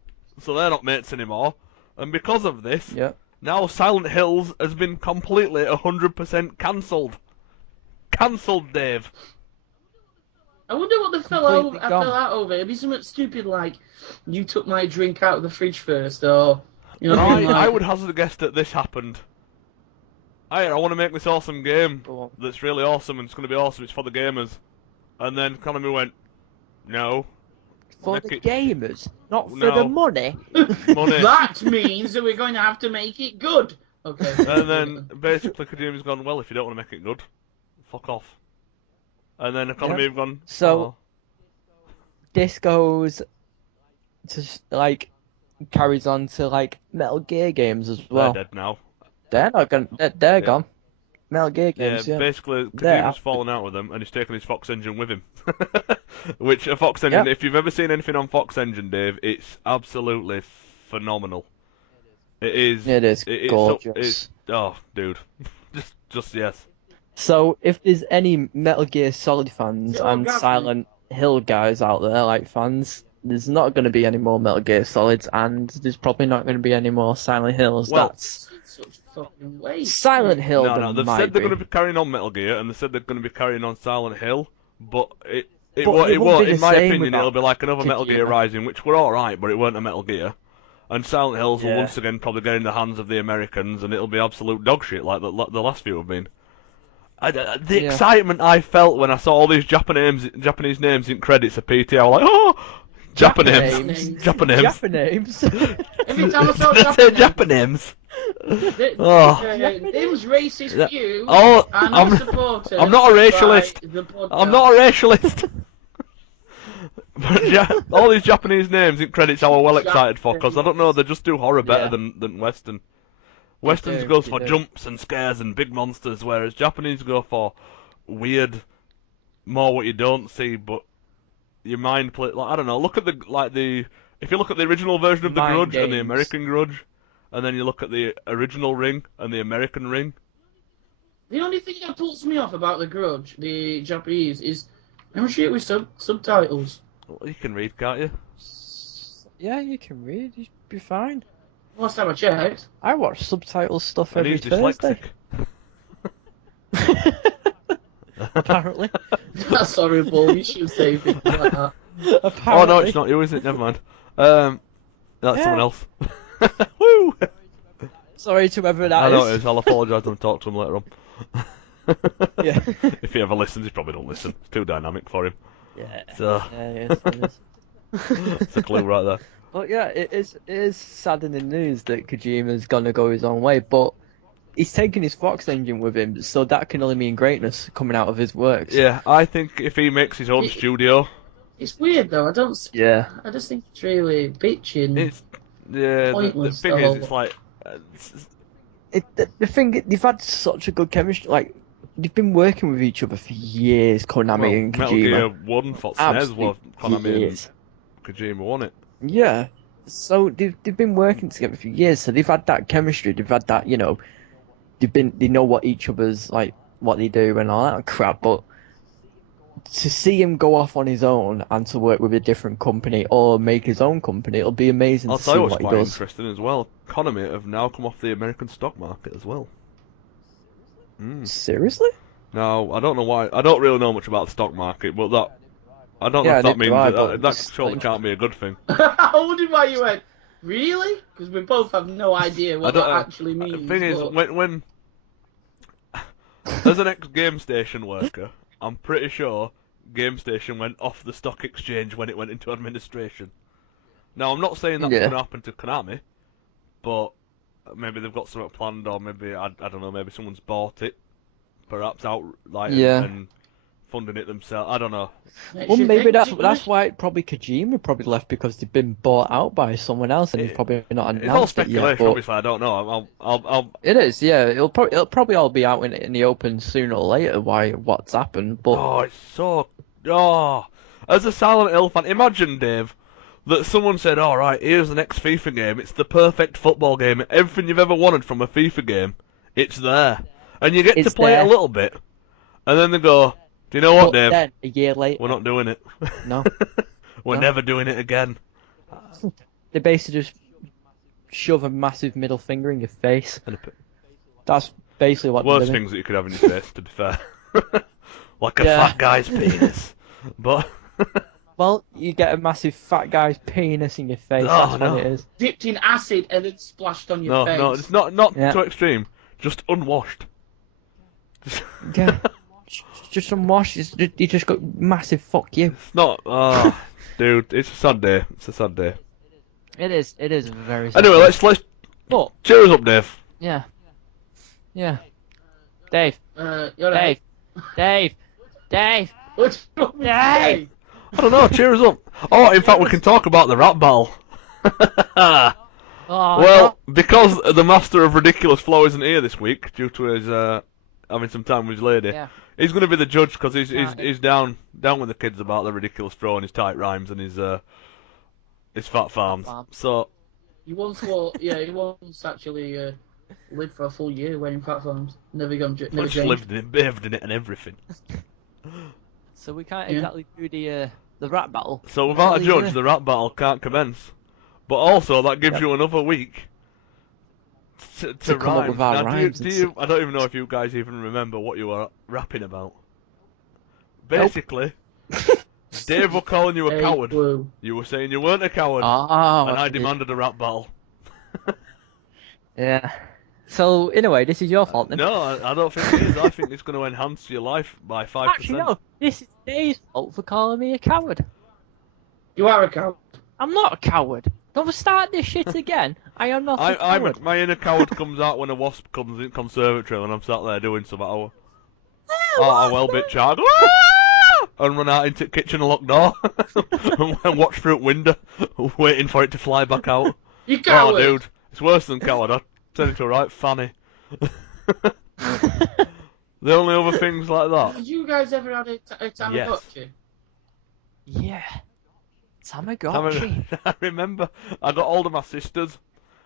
so they're not mates anymore. And because of this, Yeah. now Silent Hills has been completely 100% cancelled. Cancelled, Dave. I wonder what the Completely I gone. fell out over. It'd be something stupid like you took my drink out of the fridge first, or you know, I, being like, I would hazard a guess that this happened. I want to make this awesome game Go on. that's really awesome and it's going to be awesome, it's for the gamers. And then Konami went, no. For Make the it- gamers, not for No. the money. Money. that means that we're going to have to make it good. Okay. And then basically Kojima's gone, well, if you don't want to make it good, fuck off. And then Konami have gone, So- oh. This goes to carries on to like Metal Gear games as well. They're dead now. They're not gonna. They're Yeah. gone. Metal Gear Yeah, games. Yeah. basically They're Kojima's fallen out with them and he's taken his Fox engine with him. Which a Fox engine, Yep. if you've ever seen anything on Fox engine, Dave, it's absolutely phenomenal. It is. It is gorgeous. It's, oh, dude. just yes. So if there's any Metal Gear Solid fans Still and got me. Silent Hill guys out there, like fans, there's not going to be any more Metal Gear Solids, and there's probably not going to be any more Silent Hills. Well- That's Such fucking waste. Silent Hill. No, there they've might said they're be. going to be carrying on Metal Gear and they said they're going to be carrying on Silent Hill, but it But it won't won't. be In the my same opinion, without it'll be like another Metal Gear Kojima. Rising, which were alright, but it weren't a Metal Gear. And Silent Hills will Yeah. once again probably get in the hands of the Americans, and it'll be absolute dog shit like the last few have been. The Yeah. excitement I felt when I saw all these Japanese names in credits of PT, I was like, oh, Japanese, Japanese. Japanese. Every time I saw Did I say Japanese, Japanese? Oh. Them's racist Yeah. view. Oh, I'm I'm not supported. I'm not a by racialist. the podcast. I'm not a racialist. But yeah, all these Japanese names in credits I was well excited for, because I don't know, they just do horror better Yeah. than Western. Westerns do, goes they for do. jumps and scares and big monsters, whereas Japanese go for weird, more what you don't see, but your mind play. Like I don't know. Look at if you look at the original version of the Mind Grudge and the games. American Grudge, and then you look at the original Ring and the American Ring. The only thing that puts me off about the Grudge, the Japanese, is I'm sure it was subtitles. Well, you can read, can't you? Yeah, you can read. You'd be fine. Last time I checked. I watch subtitle stuff And every he's dyslexic. Thursday. Apparently. That's horrible. You should say things like that. Apparently. Oh no, it's not you, is it? Never mind. That's Yeah. someone else. Woo! Sorry to whoever that I know is. it is. I'll apologise and talk to him later on. Yeah. If he ever listens, he probably don't listen. It's too dynamic for him. Yeah. So Yeah, it is. it's a clue right there. But yeah, it is saddening news that Kojima's gonna go his own way, but he's taking his Fox engine with him, so that can only mean greatness coming out of his works. Yeah, I think if he makes his own studio, It's weird though. I just think it's really bitching. it's the Pointless, thing the is, whole- it's like The thing, they've had such a good chemistry. Like, they've been working with each other for years, Konami and Metal Gear Kojima. 1 for SNES was Konami years. and Kojima won it. Yeah. So they've been working together for years, so they've had that chemistry, they've had that, they know what each other's, like, what they do and all that crap, but to see him go off on his own and to work with a different company or make his own company, it'll be amazing I'll to tell see you what's what he quite does. interesting as well. Konami have now come off the American stock market as well. Seriously? Now, I don't know why. I don't really know much about the stock market, but I don't know Yeah, if that neither means do I, that but that just surely like- can't be a good thing. I wondered why you went, really? Because we both have no idea what that actually means. The thing is, but- when as an ex-Game Station worker, I'm pretty sure Game Station went off the stock exchange when it went into administration. Now, I'm not saying that's Yeah. going to happen to Konami, but maybe they've got something planned, or maybe I don't know, maybe someone's bought it, perhaps outright Yeah. and funding it themselves. I don't know. Well, maybe that's why probably Kojima probably left, because they've been bought out by someone else and he's probably not It's all announced it yet. speculation, But obviously. I don't know. I'll it is, yeah. It'll probably all be out in the open sooner or later. What's happened? But Oh, it's so. Oh, as a Silent Hill fan, imagine, Dave, that someone said, "All right, here's the next FIFA game. It's the perfect football game. Everything you've ever wanted from a FIFA game, it's there, and you get to It's play it there. a little bit." And then they go, "Do you know what, but Dave? then a year later, We're not doing it. No. We're No. never doing it again." they basically just shove a massive middle finger in your face. And That's basically what worst they're doing. things that you could have in your face, to be fair, like a Yeah. fat guy's penis. But Well, you get a massive fat guy's penis in your face. Oh, That's no. what it is. dipped in acid and then splashed on your no, face. no, it's not Yeah. too extreme. Just unwashed. Yeah. Just unwashed. You just got massive fuck you. It's not. Oh, dude, it's a sad day. It's a sad day. It is. It is very. Anyway, let's But cheer us up, Dave. yeah. Dave. You're right. Dave. What's wrong with Hey! Dave? I don't know. Cheer us up. Oh, in fact, we can talk about the rap battle. Oh, Well, because the master of ridiculous flow isn't here this week due to his having some time with his lady, Yeah. he's going to be the judge because he's Yeah. he's down with the kids about the ridiculous flow and his tight rhymes and his fat farms. farm. So He once actually lived for a full year wearing platforms. Never just changed. lived in it, bathed in it, and everything. So we can't Yeah. exactly do the rap battle. So without a Well, judge, yeah. the rap battle can't commence. But also, that gives Yep. you another week to come up rhyme. with our Now, rhymes do and you, I don't even know if you guys even remember what you were rapping about. Basically, Dave was calling you a Hey, coward. Blue. You were saying you weren't a coward, Oh, and I demanded a rap battle. Yeah. So anyway, this is your fault then. No, I don't think it is. I think it's going to enhance your life by 5%. Actually, no. This is Dave's fault for calling me a coward. You are a coward. I'm not a coward. Don't start this shit again. I am not a coward. My inner coward comes out when a wasp comes in conservatory and I'm sat there doing something. Oh, well, bitch, I go, "Ah!" and run out into the kitchen and lock door and watch through the window, waiting for it to fly back out. You coward. Oh, dude, it's worse than coward. I turned into a right fanny. The only other things like that. Did you guys ever had a Tamagotchi? Yeah. Tamagotchi. I remember I got hold of my sister's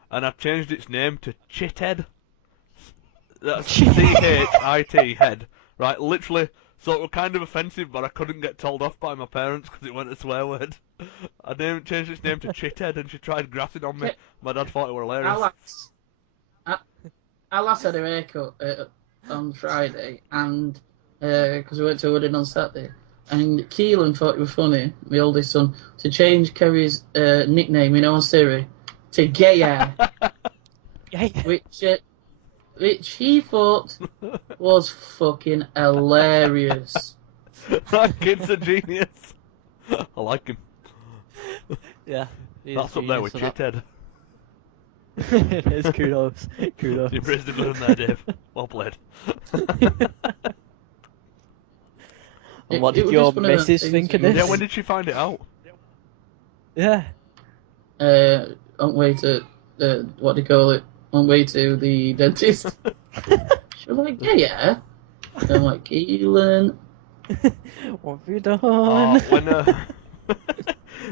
and I changed its name to Chithead. That's C-H-I-T head. Right, literally So it was kind of offensive, but I couldn't get told off by my parents because it went a swear word. I changed its name to Chithead, and she tried grassing on me. My dad thought it were hilarious. Our lass had her haircut on Friday, and because we went to a wedding on Saturday, and Keelan thought it was funny, my oldest son, to change Kerry's nickname, on Siri, to Gayer, which he thought was fucking hilarious. That kid's a genius. I like him. Yeah. That's up there with Chithead. It's kudos. Kudos. You praised him good there, Dave. Well played. And what did your missus think of this? Yeah, when did she find it out? Yeah. On way to what do you call it? On way to the dentist. She was like, yeah. And I'm like, Keelan. What have you done?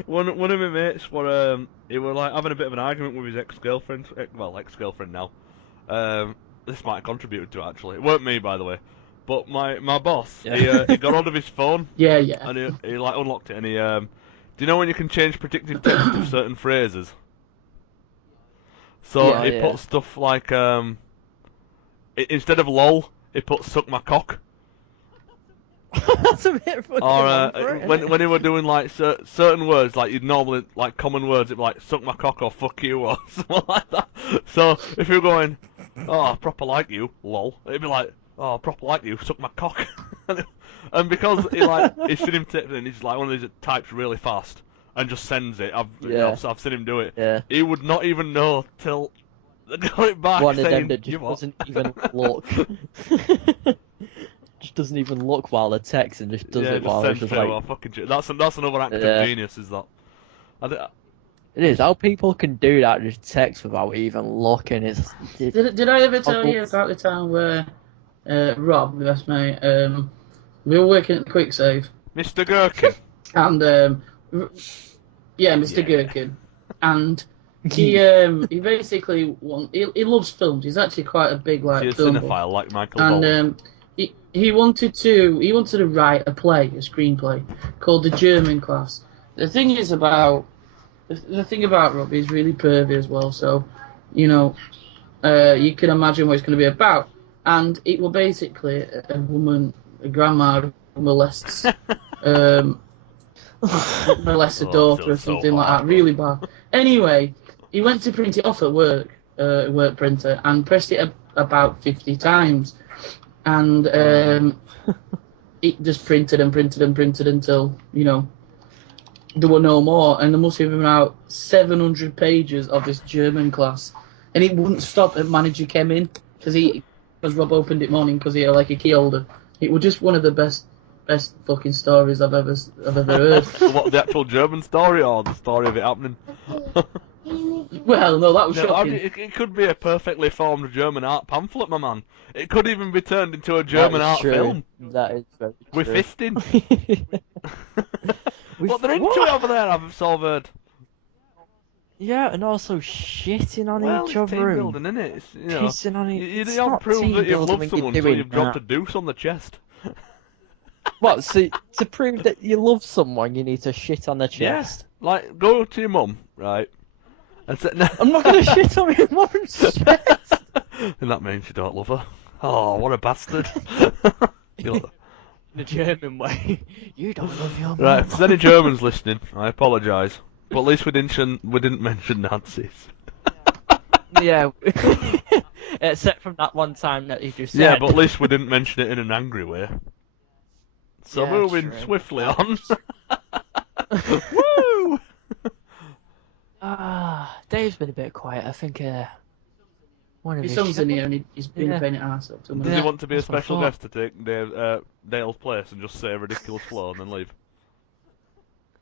When one of my mates were he were like having a bit of an argument with his ex-girlfriend. Well, ex-girlfriend now. This might have contributed to it, actually. It weren't me, by the way. But my boss, Yeah. he got hold of his phone. Yeah. And he like unlocked it, and he do you know when you can change predictive text of certain phrases? So he put stuff like instead of lol, he put suck my cock. That's a bit fucking Or when he were doing like certain words, like you'd normally like common words, it'd be like suck my cock or fuck you or something like that. So if you're going, oh I proper like you, lol, it'd be like, oh I proper like you, suck my cock. And because he's seen him type and he's like one of these that types really fast and just sends it. I've seen him do it. Yeah. He would not even know till they got it back. One of saying, them that just doesn't even look. Just doesn't even look while the text and just does it while it's just like. That's another act of genius, is that? It is how people can do that, just text without even looking. Did I ever tell you about the time where Rob, the best mate, we were working at the Quick Save, Mr. Gherkin, and Mr. Gherkin, and he basically he loves films. He's actually quite a big film cinephile like Michael Ball. And he wanted to write a screenplay called The German Class. The thing about Rob, he's really pervy as well, so you can imagine what it's going to be about. And it was basically a grandma who molests a daughter or something like that, really bad. Anyway, he went to print it off at work printer, and pressed it about 50 times. And it just printed until, there were no more. And there must have been about 700 pages of this German class. And it wouldn't stop. A manager came in, because Rob opened it morning because he had like a key holder. It was just one of the best fucking stories I've ever heard. What, the actual German story or the story of it happening? Well, no, that was shocking. It could be a perfectly formed German art pamphlet, my man. It could even be turned into a German art film. That is very true. With fisting. What they're into over there, I've sort of heard. Yeah, and also shitting on each other. Team building, isn't it? It's, pissing on each other. You don't prove that you love someone until you've dropped a deuce on the chest. What? So to prove that you love someone, you need to shit on the chest? Yeah. Like, go to your mum, right? And say, no. I'm not going to shit on your mum's chest. And that means you don't love her. Oh, what a bastard. In a German way. You don't love your mum. Right, if there's any Germans listening, I apologise. But at least we didn't mention Nazis. Yeah. Except from that one time that you just said. Yeah, but at least we didn't mention it in an angry way. So yeah, moving swiftly on. Woo! Dave's been a bit quiet. I think one of his son's in here and he's been paying it arse up. Does he want to be a special guest to take Dale's place and just say a ridiculous flow and then leave?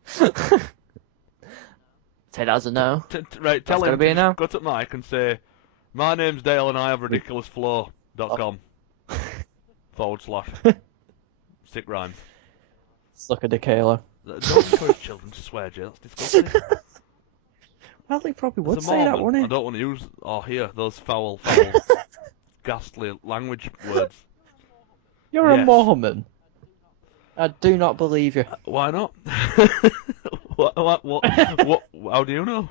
Say that as a no. Right, tell him to no. Go to Mike and say, my name's Dale and I have ridiculousflow.com / sick rhymes. Suck a decayler. Don't encourage children to swear, Jay. That's disgusting. Well, they probably would say that, wouldn't I it? don't want to use or hear those foul, ghastly language words. You're a Mormon. I do not believe you. Why not? What? How do you know?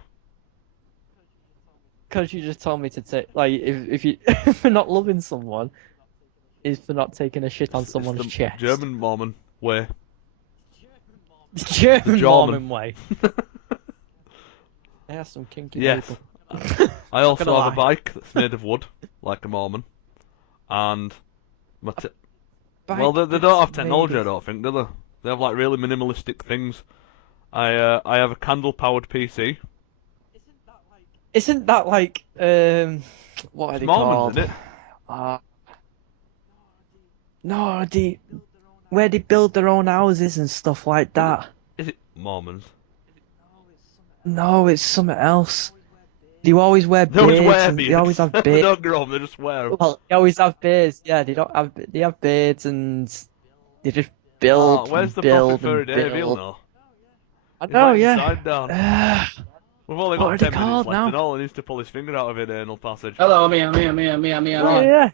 Because you just told me to take, like, if you for not loving someone is for not taking a shit on It's someone's the chest. German Mormon way. German German. Mormon way. They have some kinky Yes. people. I Not also gonna have a lie. bike that's made of wood, like a Mormon, and my Bike well, they don't that's have technology, made I of- don't think, do they? They have like really minimalistic things. I have a candle-powered PC. Isn't that like what are It's they Mormons, called? isn't it? Uh, no, where they build their own houses and stuff like that. Is it Mormons? No, it's something else. They always wear They always beards wear and they beards. always have They beards. don't grow them, they just wear them. Well, they always have beards. Yeah, they don't have. They have beards and they just Oh, build where's and the Prophet build Fairy and Dave? He'll build. know. I He's know, letting yeah. side down. We've only What got are they 10 minutes called left now? and all he needs to pull his finger out of it, anal passage. Hello, I'm here. Oh, Yeah. yeah.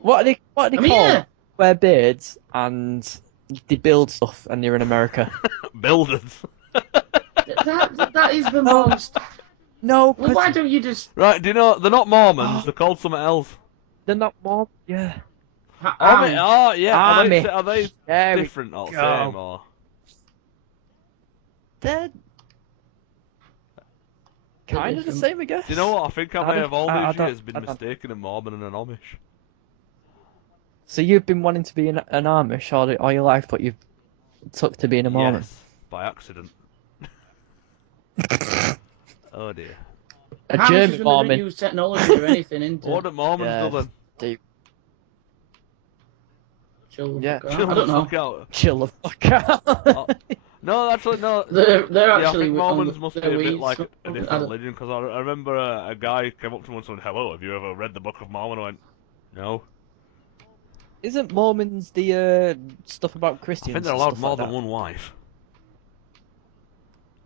What are they I'm called? here. Wear beards and they build stuff and they're in America. Builders. That is the No. most. No, Well, why 'cause don't you just Right, do you know, they're not Mormons, Oh. they're called something else. they're not more. Yeah. Army? Oh, yeah, Army. are they There we different or go. same or? They're kind of the different. same, I guess. Do you know what? I think I may have all I these don't- years been I don't- mistaken a Mormon and an Amish. So you've been wanting to be an Amish all your life, but you've took to being a Mormon. Yes, by accident. Oh dear. A How much is German when they Mormon. don't use technology or anything into What do Mormons Yeah. do then? They chill the Yeah. fuck out? Chill I the don't know. fuck out. chill the fuck out. No, actually, no. They're Yeah, I actually think Mormons must be their a bit weeds. like a I different don't- religion, because I remember a guy came up to me once and went, "Hello, have you ever read the Book of Mormon?" I went, "No." Isn't Mormons the stuff about I Christians think they're and allowed stuff more like than one wife.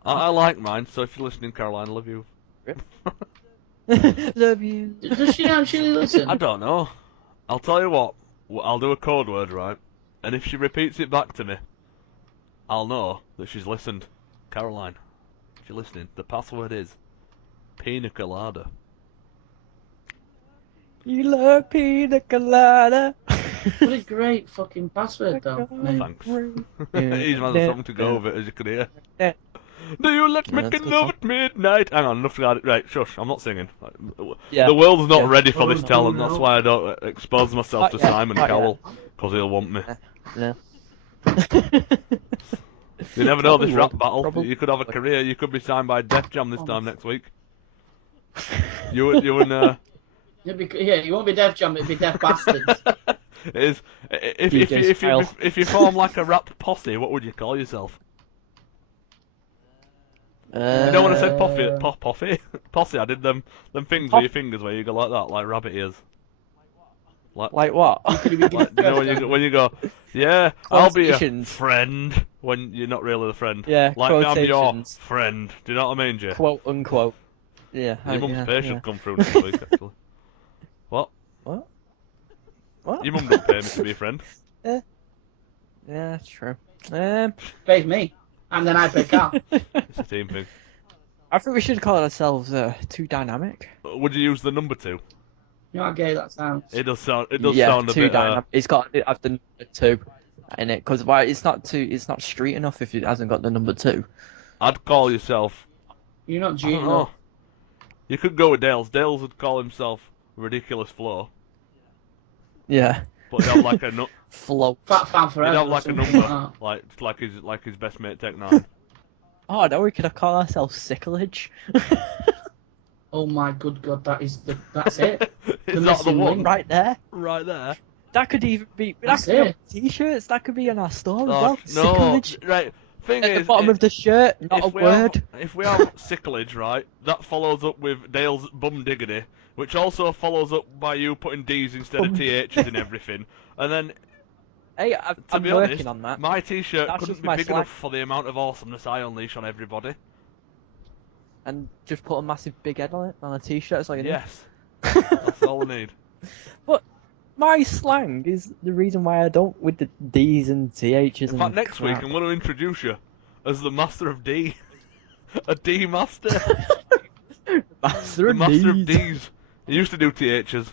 I like mine, so if you're listening, Caroline, I love you. that? Love you. Does she actually listen? I don't know. I'll tell you what. I'll do a code word, right? And if she repeats it back to me, I'll know that she's listened. Caroline, if you're listening, the password is Pina Colada. You love pina colada. What a great fucking password, though. Thanks. He's had a song to go with it, as you can hear. Yeah. Do you let me Yeah, that's a get good love song. at midnight? Hang on, enough got it. Right, shush, I'm not singing. Yeah. The world's not Yeah. ready for Oh, this no, talent, no. that's why I don't expose myself to Not yet, Simon not yet. Cowell, because he'll want me. Yeah. You never know, Probably this rap would. battle, Probably you could have a would. career, you could be signed by Def Jam this Oh, time no. next week. You and Yeah, you won't be Def Jam, it'll be Def Bastards. is if you form like a rap posse, what would you call yourself? You know when I said posse? Posse, I did them things with your fingers where you go like that, like rabbit ears. Like what? You know when you go, yeah, I'll be a Quotations. friend when you're not really the friend. Yeah, Like I'm your quotations. friend. Do you know what I mean, Jay? Quote unquote. Yeah. Your mum's yeah, pay yeah. should come through next week, actually. What? What? What? Your mum don't pay me to be a friend. Yeah, that's true. Pays me. And then I pay Carl. It's a team thing. I think we should call ourselves too dynamic. Would you use the number 2? You know how gay that sounds? It does sound. It does Yeah, sound a too bit. dynamic. It's got to have the number 2 in it because it's not too. It's not street enough if it hasn't got the number 2. I'd call yourself. You're not I G, don't though. know. You could go with Dales. Dales would call himself Ridiculous Flow, Yeah. but he'd have like a Float. Fat fan forever. he'd have or like a something number, like that. like his best mate Tech 9. Oh no, we could have called ourselves Sicklage. Oh my good god, that's it. Is that the missing one? link. Right there. Right there. That could even be. That That's could be on it. t-shirts. That could be in our store as Oh, well. no, Sicklage. right. Thing At is, the bottom of the shirt, not a if we word. if we have Sicklage, right, that follows up with Dale's Bum Diggity, which also follows up by you putting D's instead of Bum- TH's in everything. And then, Hey, to I'm be working honest, on that. my t-shirt That's couldn't just be my big slang. enough for the amount of awesomeness I unleash on everybody. And just put a massive big head on it on a t-shirt. That's all you need. Yes, that's all I need. My slang is the reason why I don't with the D's and TH's In and fact, next week crap. I'm going to introduce you as the Master of D. A D Master. Master The of Master of D's. D's. He used to do TH's,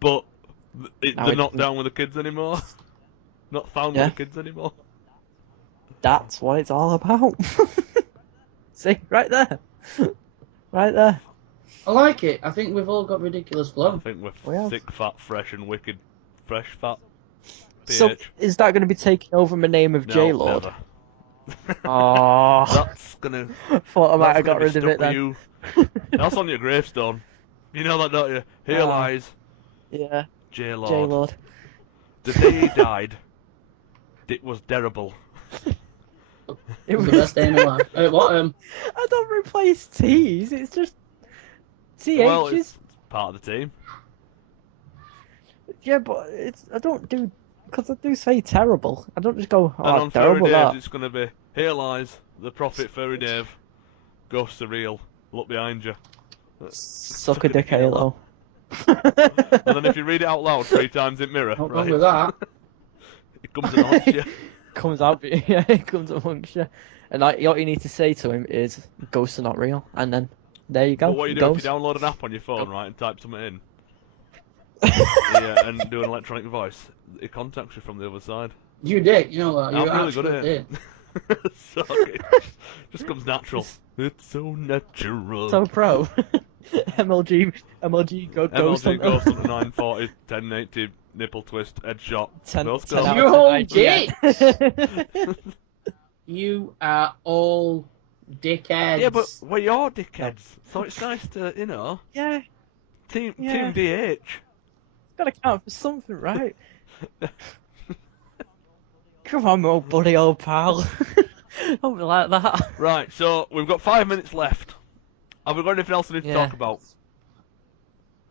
but Now they're it not doesn't- down with the kids anymore. Not found Yeah. with the kids anymore. That's what it's all about. See, right there. Right there. I like it. I think we've all got ridiculous I flow. think we're We have. sick, fat, fresh, and wicked. Fresh, fat, So, PH. is that going to be taking over my name of No, J-Lord? never. Oh, That's gonna. thought I might That's have gonna got be rid of stuck it with then. you. That's on your gravestone. You know that, don't you? Here Ah. lies Yeah, J Lord. J-Lord. The day he died, it was terrible. It The best day in my life. What? I don't replace T's, it's just Well, TH's. it's part of the team. Yeah, but I don't do, because I do say terrible. I don't just go, And oh, on Furry terrible Dave's, that. it's gonna be here lies the prophet Furry Dave. Ghosts are real. Look behind you. Suck a dick Halo. And then if you read it out loud 3 times in mirror, Not right? wrong with that. It comes amongst you. Comes out, yeah, it comes amongst you. And all you need to say to him is, ghosts are not real. And then, there you go. But what you it do goes. if you download an app on your phone, right, and type something in, yeah, and do an electronic voice, it contacts you from the other side. You dick. You know what? You're I'm really good at it. it. So it just comes natural. It's so natural. So pro. MLG Ghost MLG Hunter. Ghost Hunter 940, 1080, nipple twist, headshot. 10 Let's 10 go. out You of whole 10, yeah. You are all dickheads. Yeah, but we're your dickheads, so it's nice to, Yeah, Team Yeah. DH. gotta count for something, right? Come on, old buddy, old pal. Don't be like that. Right, so we've got 5 minutes left. Have we got anything else we need to Yeah. talk about?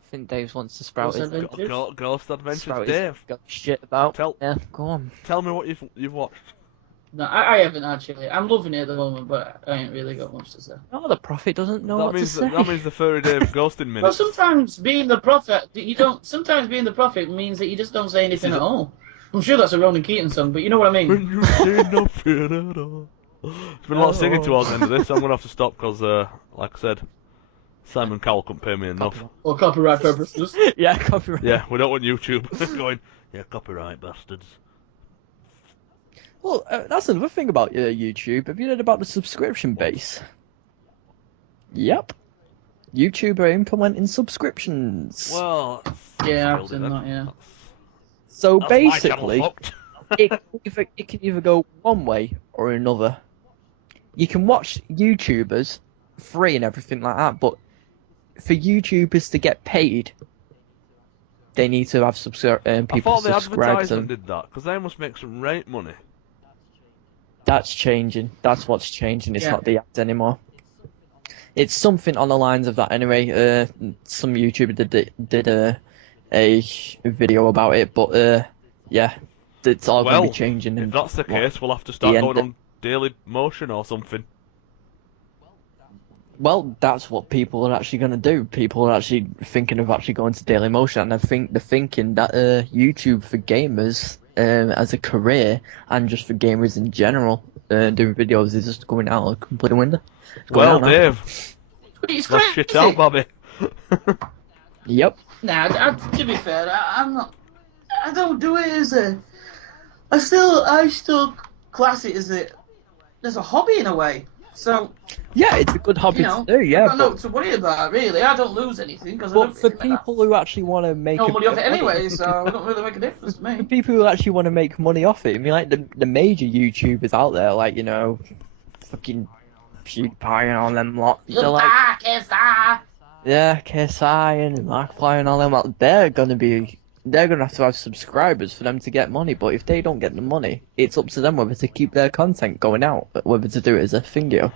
I think Dave wants to sprout his, What's that? Ghost Adventures, sprout his Dave. shit about. Tell Yeah, go on. tell me what you've watched. No, I haven't actually. I'm loving it at the moment, but I ain't really got much to say. Oh, the prophet doesn't know That what to means say. that means the Furry Dave ghosting Well, minutes. sometimes being the prophet, you don't. Sometimes being the prophet means that you just don't say anything at all. I'm sure that's a Ronan Keating song, but you know what I mean. When you say nothing at all. There's been a lot of singing towards the end of this, so I'm gonna have to stop because, like I said, Simon Cowell couldn't pay me enough. Or copyright purposes. Yeah, copyright. Yeah, we don't want YouTube going. Yeah, copyright bastards. Well, that's another thing about YouTube. Have you heard about the subscription base? Yep. YouTube are implementing subscriptions. Well, Yeah, killed I've it seen then. that. Yeah. So That's my channel basically, fucked. it can either go one way or another. You can watch YouTubers free and everything like that, but for YouTubers to get paid, they need to have I people thought the subscribe to advertisement them. did that because they must make some great money. That's changing. That's what's changing. It's Yeah. not the ads anymore. It's something on the lines of that anyway. Some YouTuber did a video about it, but yeah, it's all going to Well, be changing. if in, that's the what, case, we'll have to start end going of- on Daily Motion or something. Well, that's what people are actually going to do. People are actually thinking of actually going to Dailymotion, and I think they're thinking that YouTube for gamers as a career and just for gamers in general, doing videos is just going out a complete window. It's going Well, out now. Dave, It's let's crazy. shit out, Bobby. Yep. Nah, to be fair, I'm not. I don't do it as a. I still class it as a hobby in a way. So Yeah, it's a good hobby to do. Yeah, I've got no but to worry about really. I don't lose anything because I but don't for really make people who actually want to make no a money bit off it of anyway, so it don't really make a difference to for me. people who actually want to make money off it, I mean, like the major YouTubers out there, like fucking PewDiePie and all them lot, they're like, yeah, KSI and Markiplier and all them lot, they're gonna have to have subscribers for them to get money. But if they don't get the money, it's up to them whether to keep their content going out, whether to do it as a thing. It's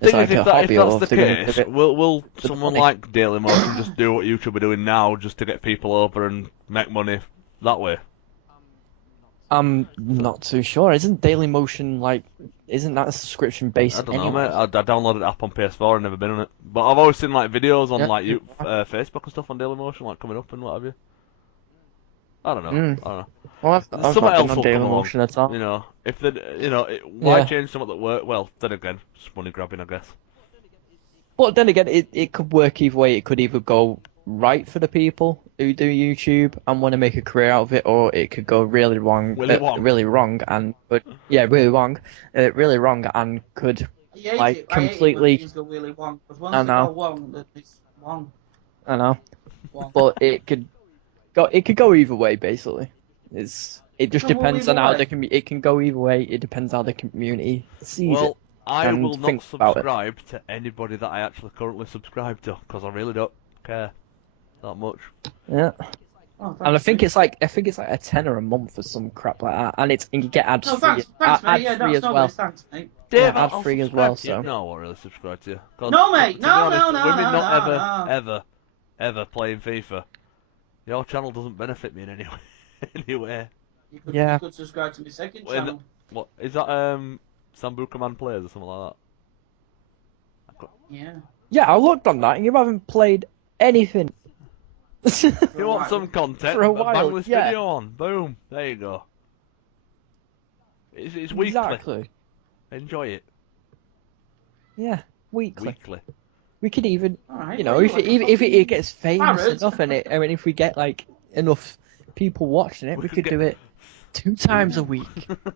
Thing like is, a if hobby, that's or the if they're gonna case, give it. will the someone money. like Dailymotion just do what YouTube are doing now, just to get people over and make money that way? I'm not too sure. Isn't Dailymotion isn't that a subscription based I don't know, anyway? mate. I downloaded the app on PS4 and never been on it, but I've always seen like videos on Yeah. like Facebook and stuff on Dailymotion, like coming up and what have you. I don't know. Mm. I don't know. Well, I've Something not else been on will come along. Dailymotion at all. You know, if they, why Yeah. change something that work? Well, then again, it's money grabbing, I guess. But then again, it could work either way. It could either go right for the people who do YouTube and want to make a career out of it, or it could go really wrong, really wrong, and really wrong, and could I hate like it. I hate it when completely. things go really wrong. Because I once they know. go wrong, then it's wrong. I know, Wrong. but it could go either way. Basically, it just Can go depends on either how way. it can go either way. It depends how the community sees it. Well, I and will not think about it. subscribe to anybody that I actually currently subscribe to because I really don't care that much. Yeah. Oh, And I thanks, think mate. it's like a tenner a month or some crap like that, and you get ads No, free, thanks, mate. ads Yeah, free that's as well. Thanks, mate. Dave, Yeah, ads I'll free as subscribe well. to you. So No, I won't really subscribe to you. 'Cause No, mate. To be No, honest, no, with me no, not no. ever playing FIFA, your channel doesn't benefit me in any way. Anyway. Yeah. You could subscribe to my second channel. What is that? Sambuca Man Plays or something like Yeah. Yeah, I looked on that, and you haven't played anything. that. If you want some content, For a bang while, this yeah. video on. Boom. There you go. It's weekly. Exactly. Enjoy it. Yeah, weekly. Weekly. We could even, Alright, you know, well, if like a it fucking gets famous parrot. enough, and I mean, if we get like enough people watching it, we could do it 2 times a week.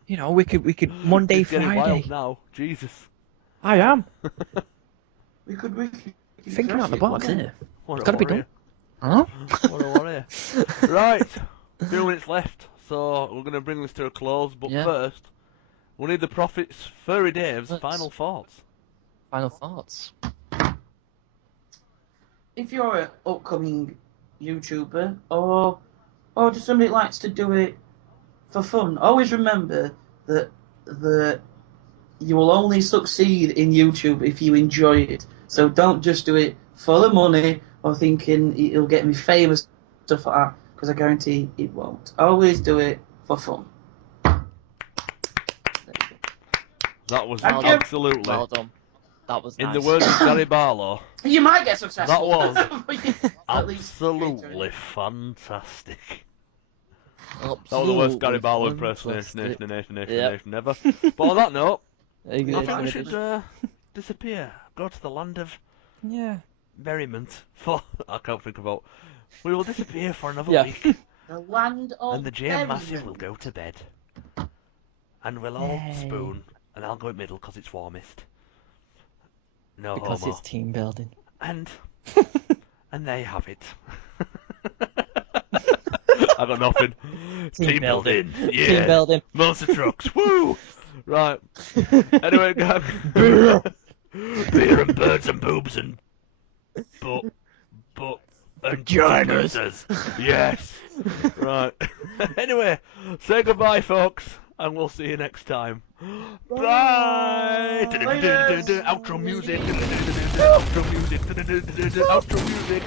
You know, we could Monday, It's getting wild Friday. now. Jesus. I am We could thinking out the box, isn't it? What It's a gotta be warrior. done. Huh? What a warrior. Right. 2 minutes left, so we're going to bring this to a close. But Yeah. first, we need the Prophet's Furry Dave's Let's- final thoughts. Final thoughts. If you're an upcoming YouTuber or just somebody that likes to do it for fun, always remember that you will only succeed in YouTube if you enjoy it. So don't just do it for the money or thinking it'll get me famous, stuff like that, because I guarantee it won't. Always do it for fun. That was Thank you. absolutely, Well done. That was in nice. the words of Gary Barlow, You might get successful. That was absolutely fantastic. Absolutely That was the worst Gary Barlow impersonation ever. But on that note, I think we should disappear, go to the land of Yeah. merriment. For I can't think about. We will disappear for another Yeah. week, The land of and the GM Massive merriment. will go to bed, and we'll all Yay. spoon, and I'll go in middle because it's warmest. No Because homo. it's team building. And there you have it. I got nothing. Team building. Yeah. Team building. Monster trucks. Woo! Right. Anyway, guys. Beer and birds and boobs and butt and Vaginas. Yes. Right. Anyway, say goodbye, folks, and we'll see you next time. Bye. Later. Outro music. Outro music. Outro music.